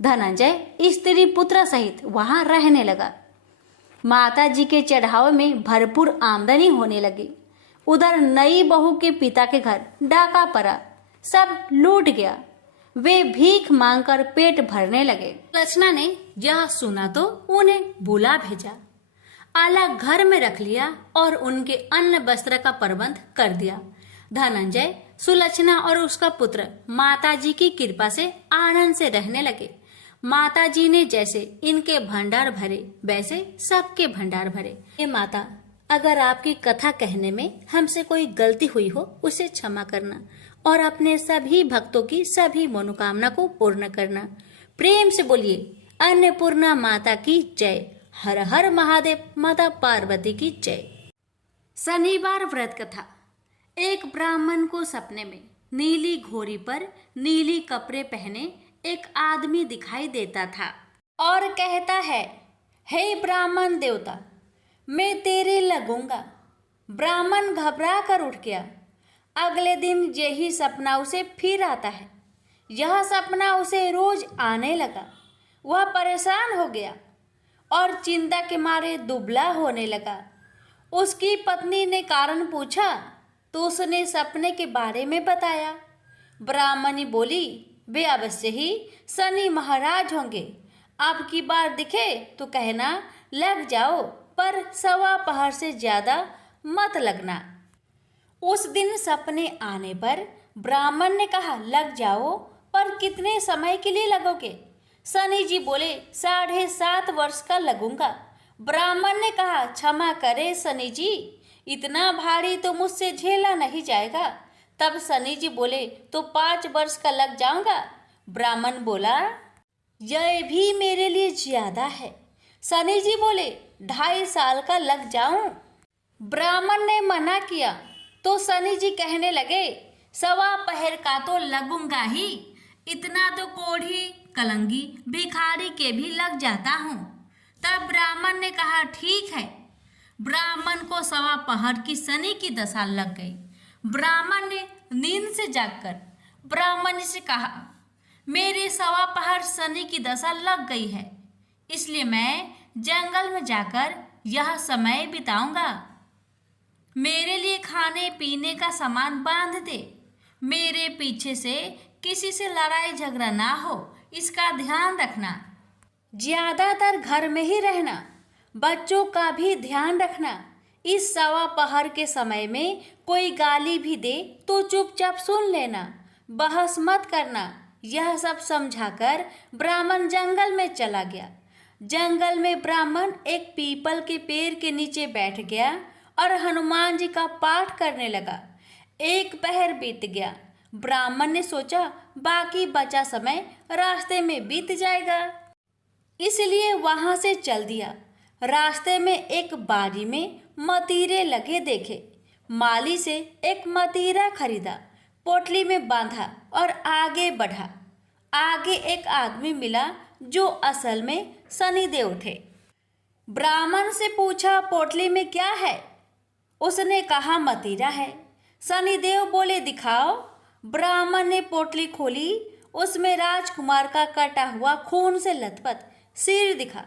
धनंजय स्त्री पुत्र सहित वहां रहने लगा। माता जी के चढ़ावे में भरपूर आमदनी होने लगी। उधर नई बहू के पिता के घर डाका पड़ा, सब लूट गया। वे भीख मांगकर पेट भरने लगे। सुलक्षणा ने यह सुना तो उन्हें बुला भेजा, अलग घर में रख लिया और उनके अन्न वस्त्र का प्रबंध कर दिया। धनंजय, सुलक्षणा और उसका पुत्र माता जी की कृपा से आनंद से रहने लगे। माता जी ने जैसे इनके भंडार भरे वैसे सबके भंडार भरे। हे माता, अगर आपकी कथा कहने में हमसे कोई गलती हुई हो उसे क्षमा करना और अपने सभी भक्तों की सभी मनोकामना को पूर्ण करना। प्रेम से बोलिए अन्नपूर्णा माता की जय। हर हर महादेव, माता पार्वती की जय। शनिवार व्रत कथा। एक ब्राह्मण को सपने में नीली घोड़ी पर नीली कपड़े पहने एक आदमी दिखाई देता था और कहता है, हे ब्राह्मण देवता, मैं तेरे लगूंगा। ब्राह्मण घबरा कर उठ गया। अगले दिन यही सपना उसे फिर आता है। यह सपना उसे रोज आने लगा। वह परेशान हो गया और चिंता के मारे दुबला होने लगा। उसकी पत्नी ने कारण पूछा तो उसने सपने के बारे में बताया। ब्राह्मणी बोली, वे अवश्य ही शनि महाराज होंगे। अब की बार दिखे तो कहना लग जाओ, पर 1.25 पहर से ज्यादा मत लगना। उस दिन सपने आने पर ब्राह्मण ने कहा, लग जाओ, पर कितने समय के लिए लगोगे? शनि जी बोले, 7.5 वर्ष का लगूंगा। ब्राह्मण ने कहा, क्षमा करे शनि जी, इतना भारी तो मुझसे झेला नहीं जाएगा। तब शनि जी बोले, तो 5 वर्ष का लग जाऊंगा। ब्राह्मण बोला, यह भी मेरे लिए ज्यादा है। शनि जी बोले, 2.5 साल का लग जाऊं। ब्राह्मण ने मना किया तो शनि जी कहने लगे, 1.25 पहर का तो लगूंगा ही, इतना तो कोढ़ी कलंगी भिखारी के भी लग जाता हूँ। तब ब्राह्मण ने कहा, ठीक है। ब्राह्मण को 1.25 पहर की शनि की दशा लग गई। ब्राह्मण ने नींद से जागकर ब्राह्मण से कहा, मेरे 1.25 पहर शनि की दशा लग गई है, इसलिए मैं जंगल में जाकर यह समय बिताऊंगा। मेरे लिए खाने पीने का सामान बांध दे। मेरे पीछे से किसी से लड़ाई झगड़ा ना हो, इसका ध्यान रखना। ज्यादातर घर में ही रहना, बच्चों का भी ध्यान रखना। इस 1.25 पहर के समय में कोई गाली भी दे तो चुपचाप सुन लेना, बहस मत करना। यह सब समझाकर ब्राह्मण जंगल में चला गया। जंगल में ब्राह्मण एक पीपल के पेड़ के नीचे बैठ गया और हनुमान जी का पाठ करने लगा। 1 पहर बीत गया। ब्राह्मण ने सोचा, बाकी बचा समय रास्ते में बीत जाएगा, इसलिए वहां से चल दिया। रास्ते में एक बाड़ी में मतीरे लगे देखे। माली से एक मतीरा खरीदा, पोटली में बांधा और आगे बढ़ा। आगे एक आदमी मिला जो असल में शनिदेव थे। ब्राह्मण से पूछा, पोटली में क्या है? उसने कहा, मतीरा है। शनिदेव बोले, दिखाओ। ब्राह्मण ने पोटली खोली। उसमें राजकुमार का कटा हुआ खून से लथपथ सिर दिखा।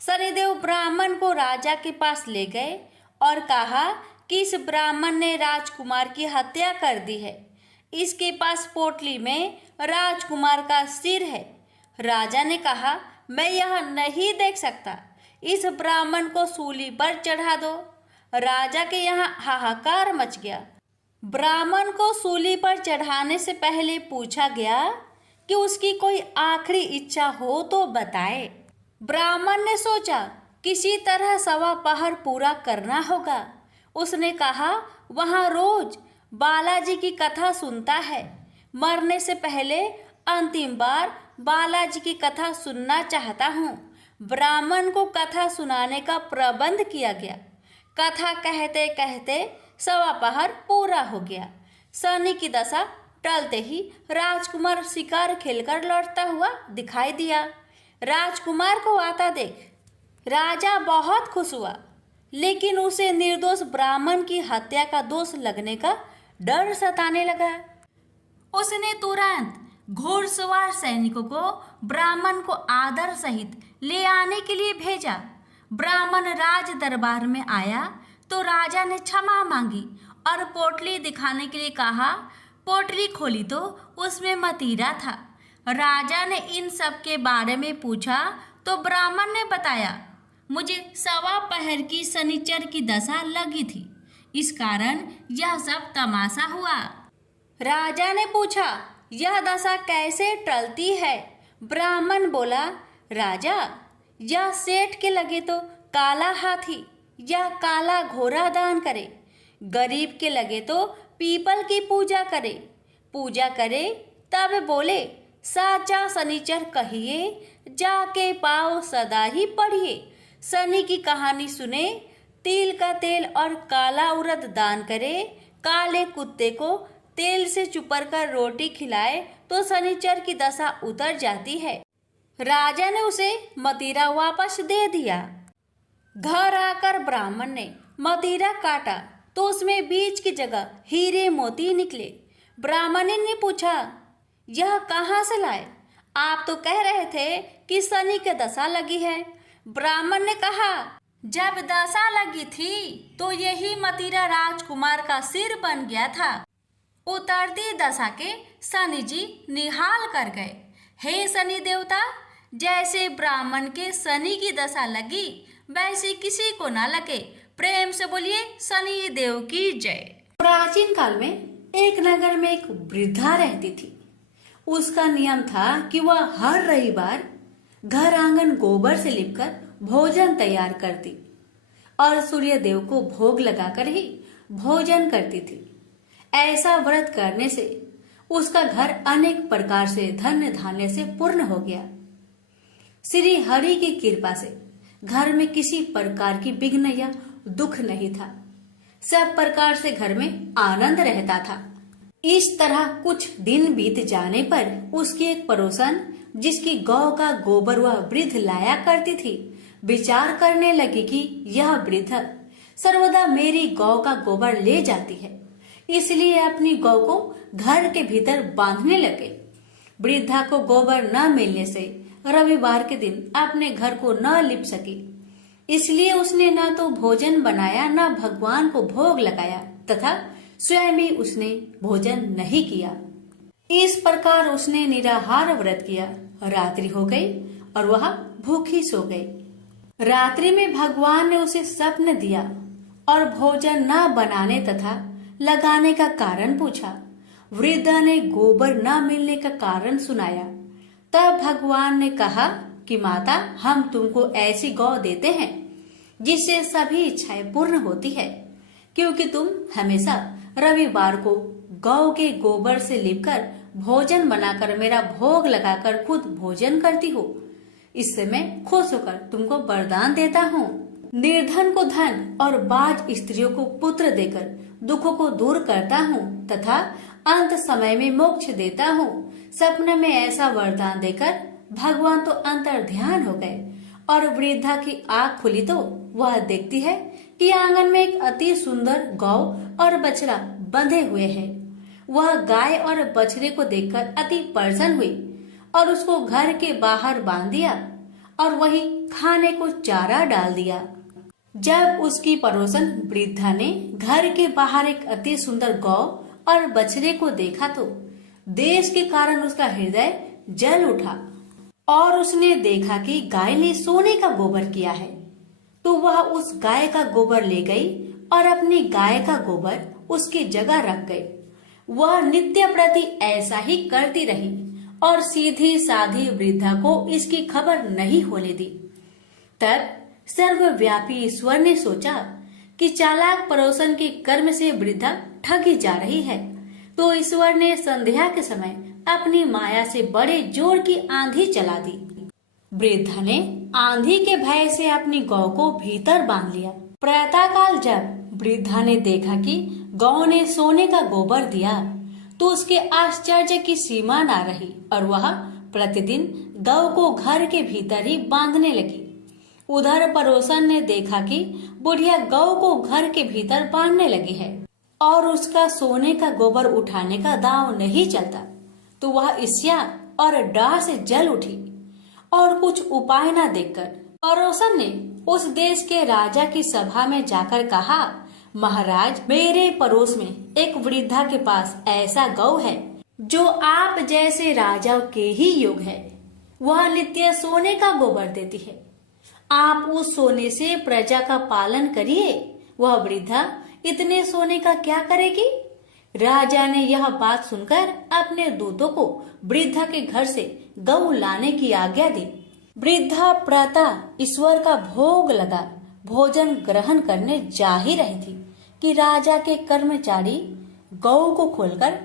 शनिदेव ब्राह्मण को राजा के पास ले गए और कहा कि इस ब्राह्मण ने राजकुमार की हत्या कर दी है। इसके पास पोटली में राजकुमार का सिर है। राजा ने कहा, मैं यह नहीं देख सकता, इस ब्राह्मण को सूली पर चढ़ा दो। राजा के यहाँ हाहाकार मच गया। ब्राह्मण को सूली पर चढ़ाने से पहले पूछा गया कि उसकी कोई आखिरी इच्छा हो तो बताए। ब्राह्मण ने सोचा, किसी तरह 1.25 पहर पूरा करना होगा। उसने कहा, वहाँ रोज बालाजी की कथा सुनता है। मरने से पहले अंतिम बार बालाजी की कथा सुनना चाहता हूँ। ब्राह्मण को कथा सुनाने का प्रबंध किया गया। कथा कहते कहते 1.25 पहर पूरा हो गया। शनि की दशा टलते ही राजकुमार शिकार खेलकर लौटता हुआ दिखाई दिया। राजकुमार को आता देख राजा बहुत खुश हुआ, लेकिन उसे निर्दोष ब्राह्मण की हत्या का दोष लगने का डर सताने लगा। उसने तुरंत घोड़सवार सैनिकों को ब्राह्मण को आदर सहित ले आने के लिए भेजा। ब्राह्मण राज दरबार में आया तो राजा ने क्षमा मांगी और पोटली दिखाने के लिए कहा। पोटली खोली तो उसमें मतीरा था। राजा ने इन सब के बारे में पूछा तो ब्राह्मण ने बताया, मुझे 1.25 पहर की शनिचर की दशा लगी थी, इस कारण यह सब तमाशा हुआ। राजा ने पूछा, यह दशा कैसे टलती है? ब्राह्मण बोला, राजा, यह सेठ के लगे तो काला हाथी या काला घोड़ा दान करे, गरीब के लगे तो पीपल की पूजा करे तब बोले, साचा शनिचर कहिए, जाके पाओ सदा ही पढ़िए। शनि की कहानी सुने, तिल का तेल और काला उड़द दान करे, काले कुत्ते को तेल से चुपर कर रोटी खिलाए तो शनिचर की दशा उतर जाती है। राजा ने उसे मतीरा वापस दे दिया। घर आकर ब्राह्मण ने मतीरा काटा तो उसमें बीज की जगह हीरे मोती निकले। ब्राह्मण ने पूछा, यह कहाँ से लाए? आप तो कह रहे थे कि शनि की दशा लगी है। ब्राह्मण ने कहा, जब दशा लगी थी तो यही मतीरा राजकुमार का सिर बन गया था। उतरती दशा के शनि जी निहाल कर गए। हे शनि देवता, जैसे ब्राह्मण के शनि की दशा लगी वैसे किसी को ना लगे। प्रेम से बोलिए शनि देव की जय। प्राचीन काल में एक नगर में एक वृद्धा रहती थी। उसका नियम था कि वह हर रविवार घर आंगन गोबर से लिपकर भोजन तैयार करती और सूर्य देव को भोग लगाकर ही भोजन करती थी। ऐसा व्रत करने से उसका घर अनेक प्रकार से धन्य धान्य से पूर्ण हो गया। श्री हरि की कृपा से घर में किसी प्रकार की विघ्न या दुख नहीं था। सब प्रकार से घर में आनंद रहता था। इस तरह कुछ दिन बीत जाने पर उसकी एक पड़ोसन, जिसकी गौ का गोबर वह वृद्ध लाया करती थी, विचार करने लगी कि यह वृद्ध सर्वदा मेरी गौ का गोबर ले जाती है, इसलिए अपनी गौ को घर के भीतर बांधने लगे। वृद्धा को गोबर न मिलने से रविवार के दिन अपने घर को न लिप सकी, इसलिए उसने न तो भोजन बनाया न भगवान को भोग लगाया तथा स्वयं भी उसने भोजन नहीं किया। इस प्रकार उसने निराहार व्रत किया। रात्रि हो गई और वह भूखी सो गई। रात्रि में भगवान ने उसे स्वप्न दिया और भोजन न बनाने तथा लगाने का कारण पूछा। वृद्धा ने गोबर न मिलने का कारण सुनाया। तब भगवान ने कहा कि माता, हम तुमको ऐसी गौ देते हैं जिससे सभी इच्छाएं पूर्ण होती है, क्योंकि तुम हमेशा रविवार को गौ के गोबर से लिपकर भोजन बनाकर मेरा भोग लगाकर खुद भोजन करती हो। इससे मैं खुश होकर तुमको वरदान देता हूँ। निर्धन को धन और बाज स्त्रियों को पुत्र देकर दुखों को दूर करता हूँ तथा अंत समय में मोक्ष देता हूँ। सपने में ऐसा वरदान देकर भगवान तो अंतर्ध्यान हो गए और वृद्धा की आँख खुली तो वह देखती है कि आंगन में एक अति सुंदर गौ और बछड़ा बंधे हुए हैं। वह गाय और बछड़े को देखकर अति प्रसन्न हुई और उसको घर के बाहर बांध दिया और वही खाने को चारा डाल दिया। जब उसकी पड़ोसन वृद्धा ने घर के बाहर एक अति सुंदर गौ और बछड़े को देखा तो देश के कारण उसका हृदय जल उठा और उसने देखा कि गाय ने सोने का गोबर किया है, तो वह उस गाय का गोबर ले गई और अपनी गाय का गोबर उसकी जगह रख गई। वह नित्य प्रति ऐसा ही करती रही और सीधी साधी वृद्धा को इसकी खबर नहीं होने दी। तब सर्वव्यापी ईश्वर ने सोचा कि चालाक पड़ोसन के कर्म से वृद्धा ठगी जा रही है, तो ईश्वर ने संध्या के समय अपनी माया से बड़े जोर की आंधी चला दी। वृद्धा ने आंधी के भय से अपनी गौ को भीतर बांध लिया। प्रातःकाल जब वृद्धा ने देखा कि गौ ने सोने का गोबर दिया तो उसके आश्चर्य की सीमा न रही और वह प्रतिदिन गौ को घर के भीतर ही बांधने लगी। उधर पड़ोसन ने देखा कि बुढ़िया गौ को घर के भीतर बांधने लगी है और उसका सोने का गोबर उठाने का दांव नहीं चलता, तो वह ईर्ष्या और डाह से जल उठी और कुछ उपाय न देखकर पड़ोसन ने उस देश के राजा की सभा में जाकर कहा, महाराज, मेरे पड़ोस में एक वृद्धा के पास ऐसा गौ है जो आप जैसे राजा के ही योग है। वह नित्य सोने का गोबर देती है। आप उस सोने से प्रजा का पालन करिए। वह वृद्धा इतने सोने का क्या करेगी? राजा ने यह बात सुनकर अपने दूतों को वृद्धा के घर से गौ लाने की आज्ञा दी। वृद्धा प्रातः ईश्वर का भोग लगा भोजन ग्रहण करने जा ही रही थी कि राजा के कर्मचारी गौ को खोलकर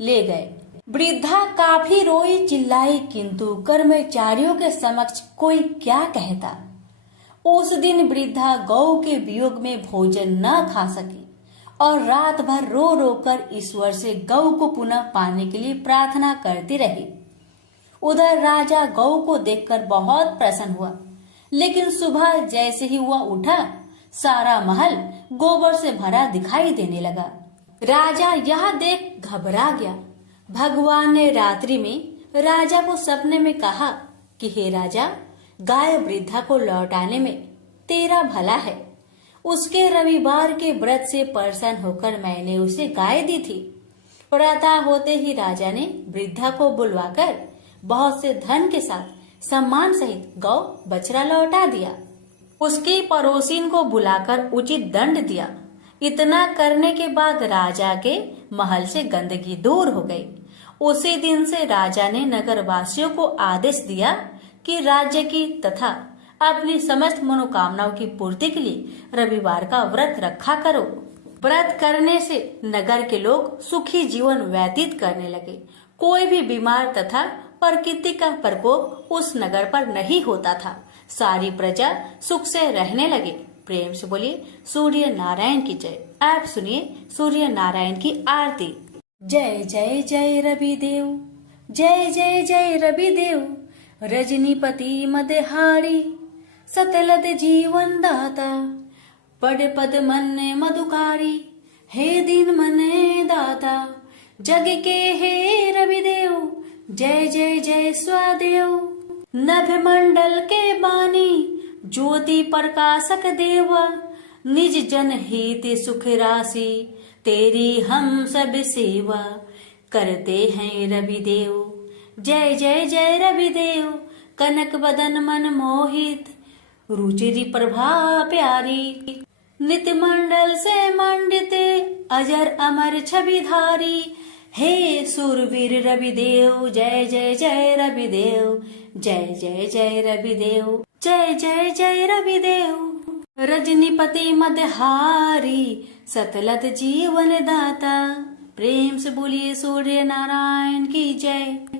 ले गए। वृद्धा काफी रोई चिल्लाई, किंतु कर्मचारियों के समक्ष कोई क्या कहता। उस दिन वृद्धा गौ के वियोग में भोजन न खा सकी और रात भर रो रो कर ईश्वर से गौ को पुनः पाने के लिए प्रार्थना करती रही। उधर राजा गौ को देखकर बहुत प्रसन्न हुआ, लेकिन सुबह जैसे ही वह उठा, सारा महल गोबर से भरा दिखाई देने लगा। राजा यह देख घबरा गया। भगवान ने रात्रि में राजा को सपने में कहा कि हे राजा, गाय वृद्धा को लौटाने में तेरा भला है। उसके रविवार के व्रत से प्रसन्न होकर मैंने उसे गाय दी थी। प्रातः होते ही राजा ने वृद्धा को बुलवाकर बहुत से धन के साथ सम्मान सहित गौ बछड़ा लौटा दिया। उसके पड़ोसिन को बुलाकर उचित दंड दिया। इतना करने के बाद राजा के महल से गंदगी दूर हो गई। उसी दिन से राजा ने नगर वासियों को आदेश दिया कि राज्य की तथा अपनी समस्त मनोकामनाओं की पूर्ति के लिए रविवार का व्रत रखा करो। व्रत करने से नगर के लोग सुखी जीवन व्यतीत करने लगे। कोई भी बीमार तथा प्रकृति का प्रकोप उस नगर पर नहीं होता था। सारी प्रजा सुख से रहने लगे। प्रेम से बोलिए सूर्य नारायण की जय। आप सुनिए सूर्य नारायण की आरती। जय जय जय रवि देव, जय जय जय रवि देव, रजनीपति मदहारी, सतलद जीवन दाता, पद पद मन मधुकारी, हे दीन मन दाता, जग के हे रवि देव, जय जय जय स्वादेव। नभ मंडल के बानी, ज्योति प्रकाशक देवा, निज जन हित सुख राशि, तेरी हम सब सेवा करते हैं रवि देव। जय जय जय रवि देव, कनक बदन मन मोहित, रुचिरी प्रभा प्यारी, नित्य मंडल से मंडित, अजर अमर छवि धारी, हे सूरवीर रवि देव, जय जय जय रवि देव, जय जय जय रवि देव, जय जय जय रवि देव। रजनीपति मदहारी, सतलत जीवन दाता। प्रेम से बोलिए सूर्य नारायण की जय।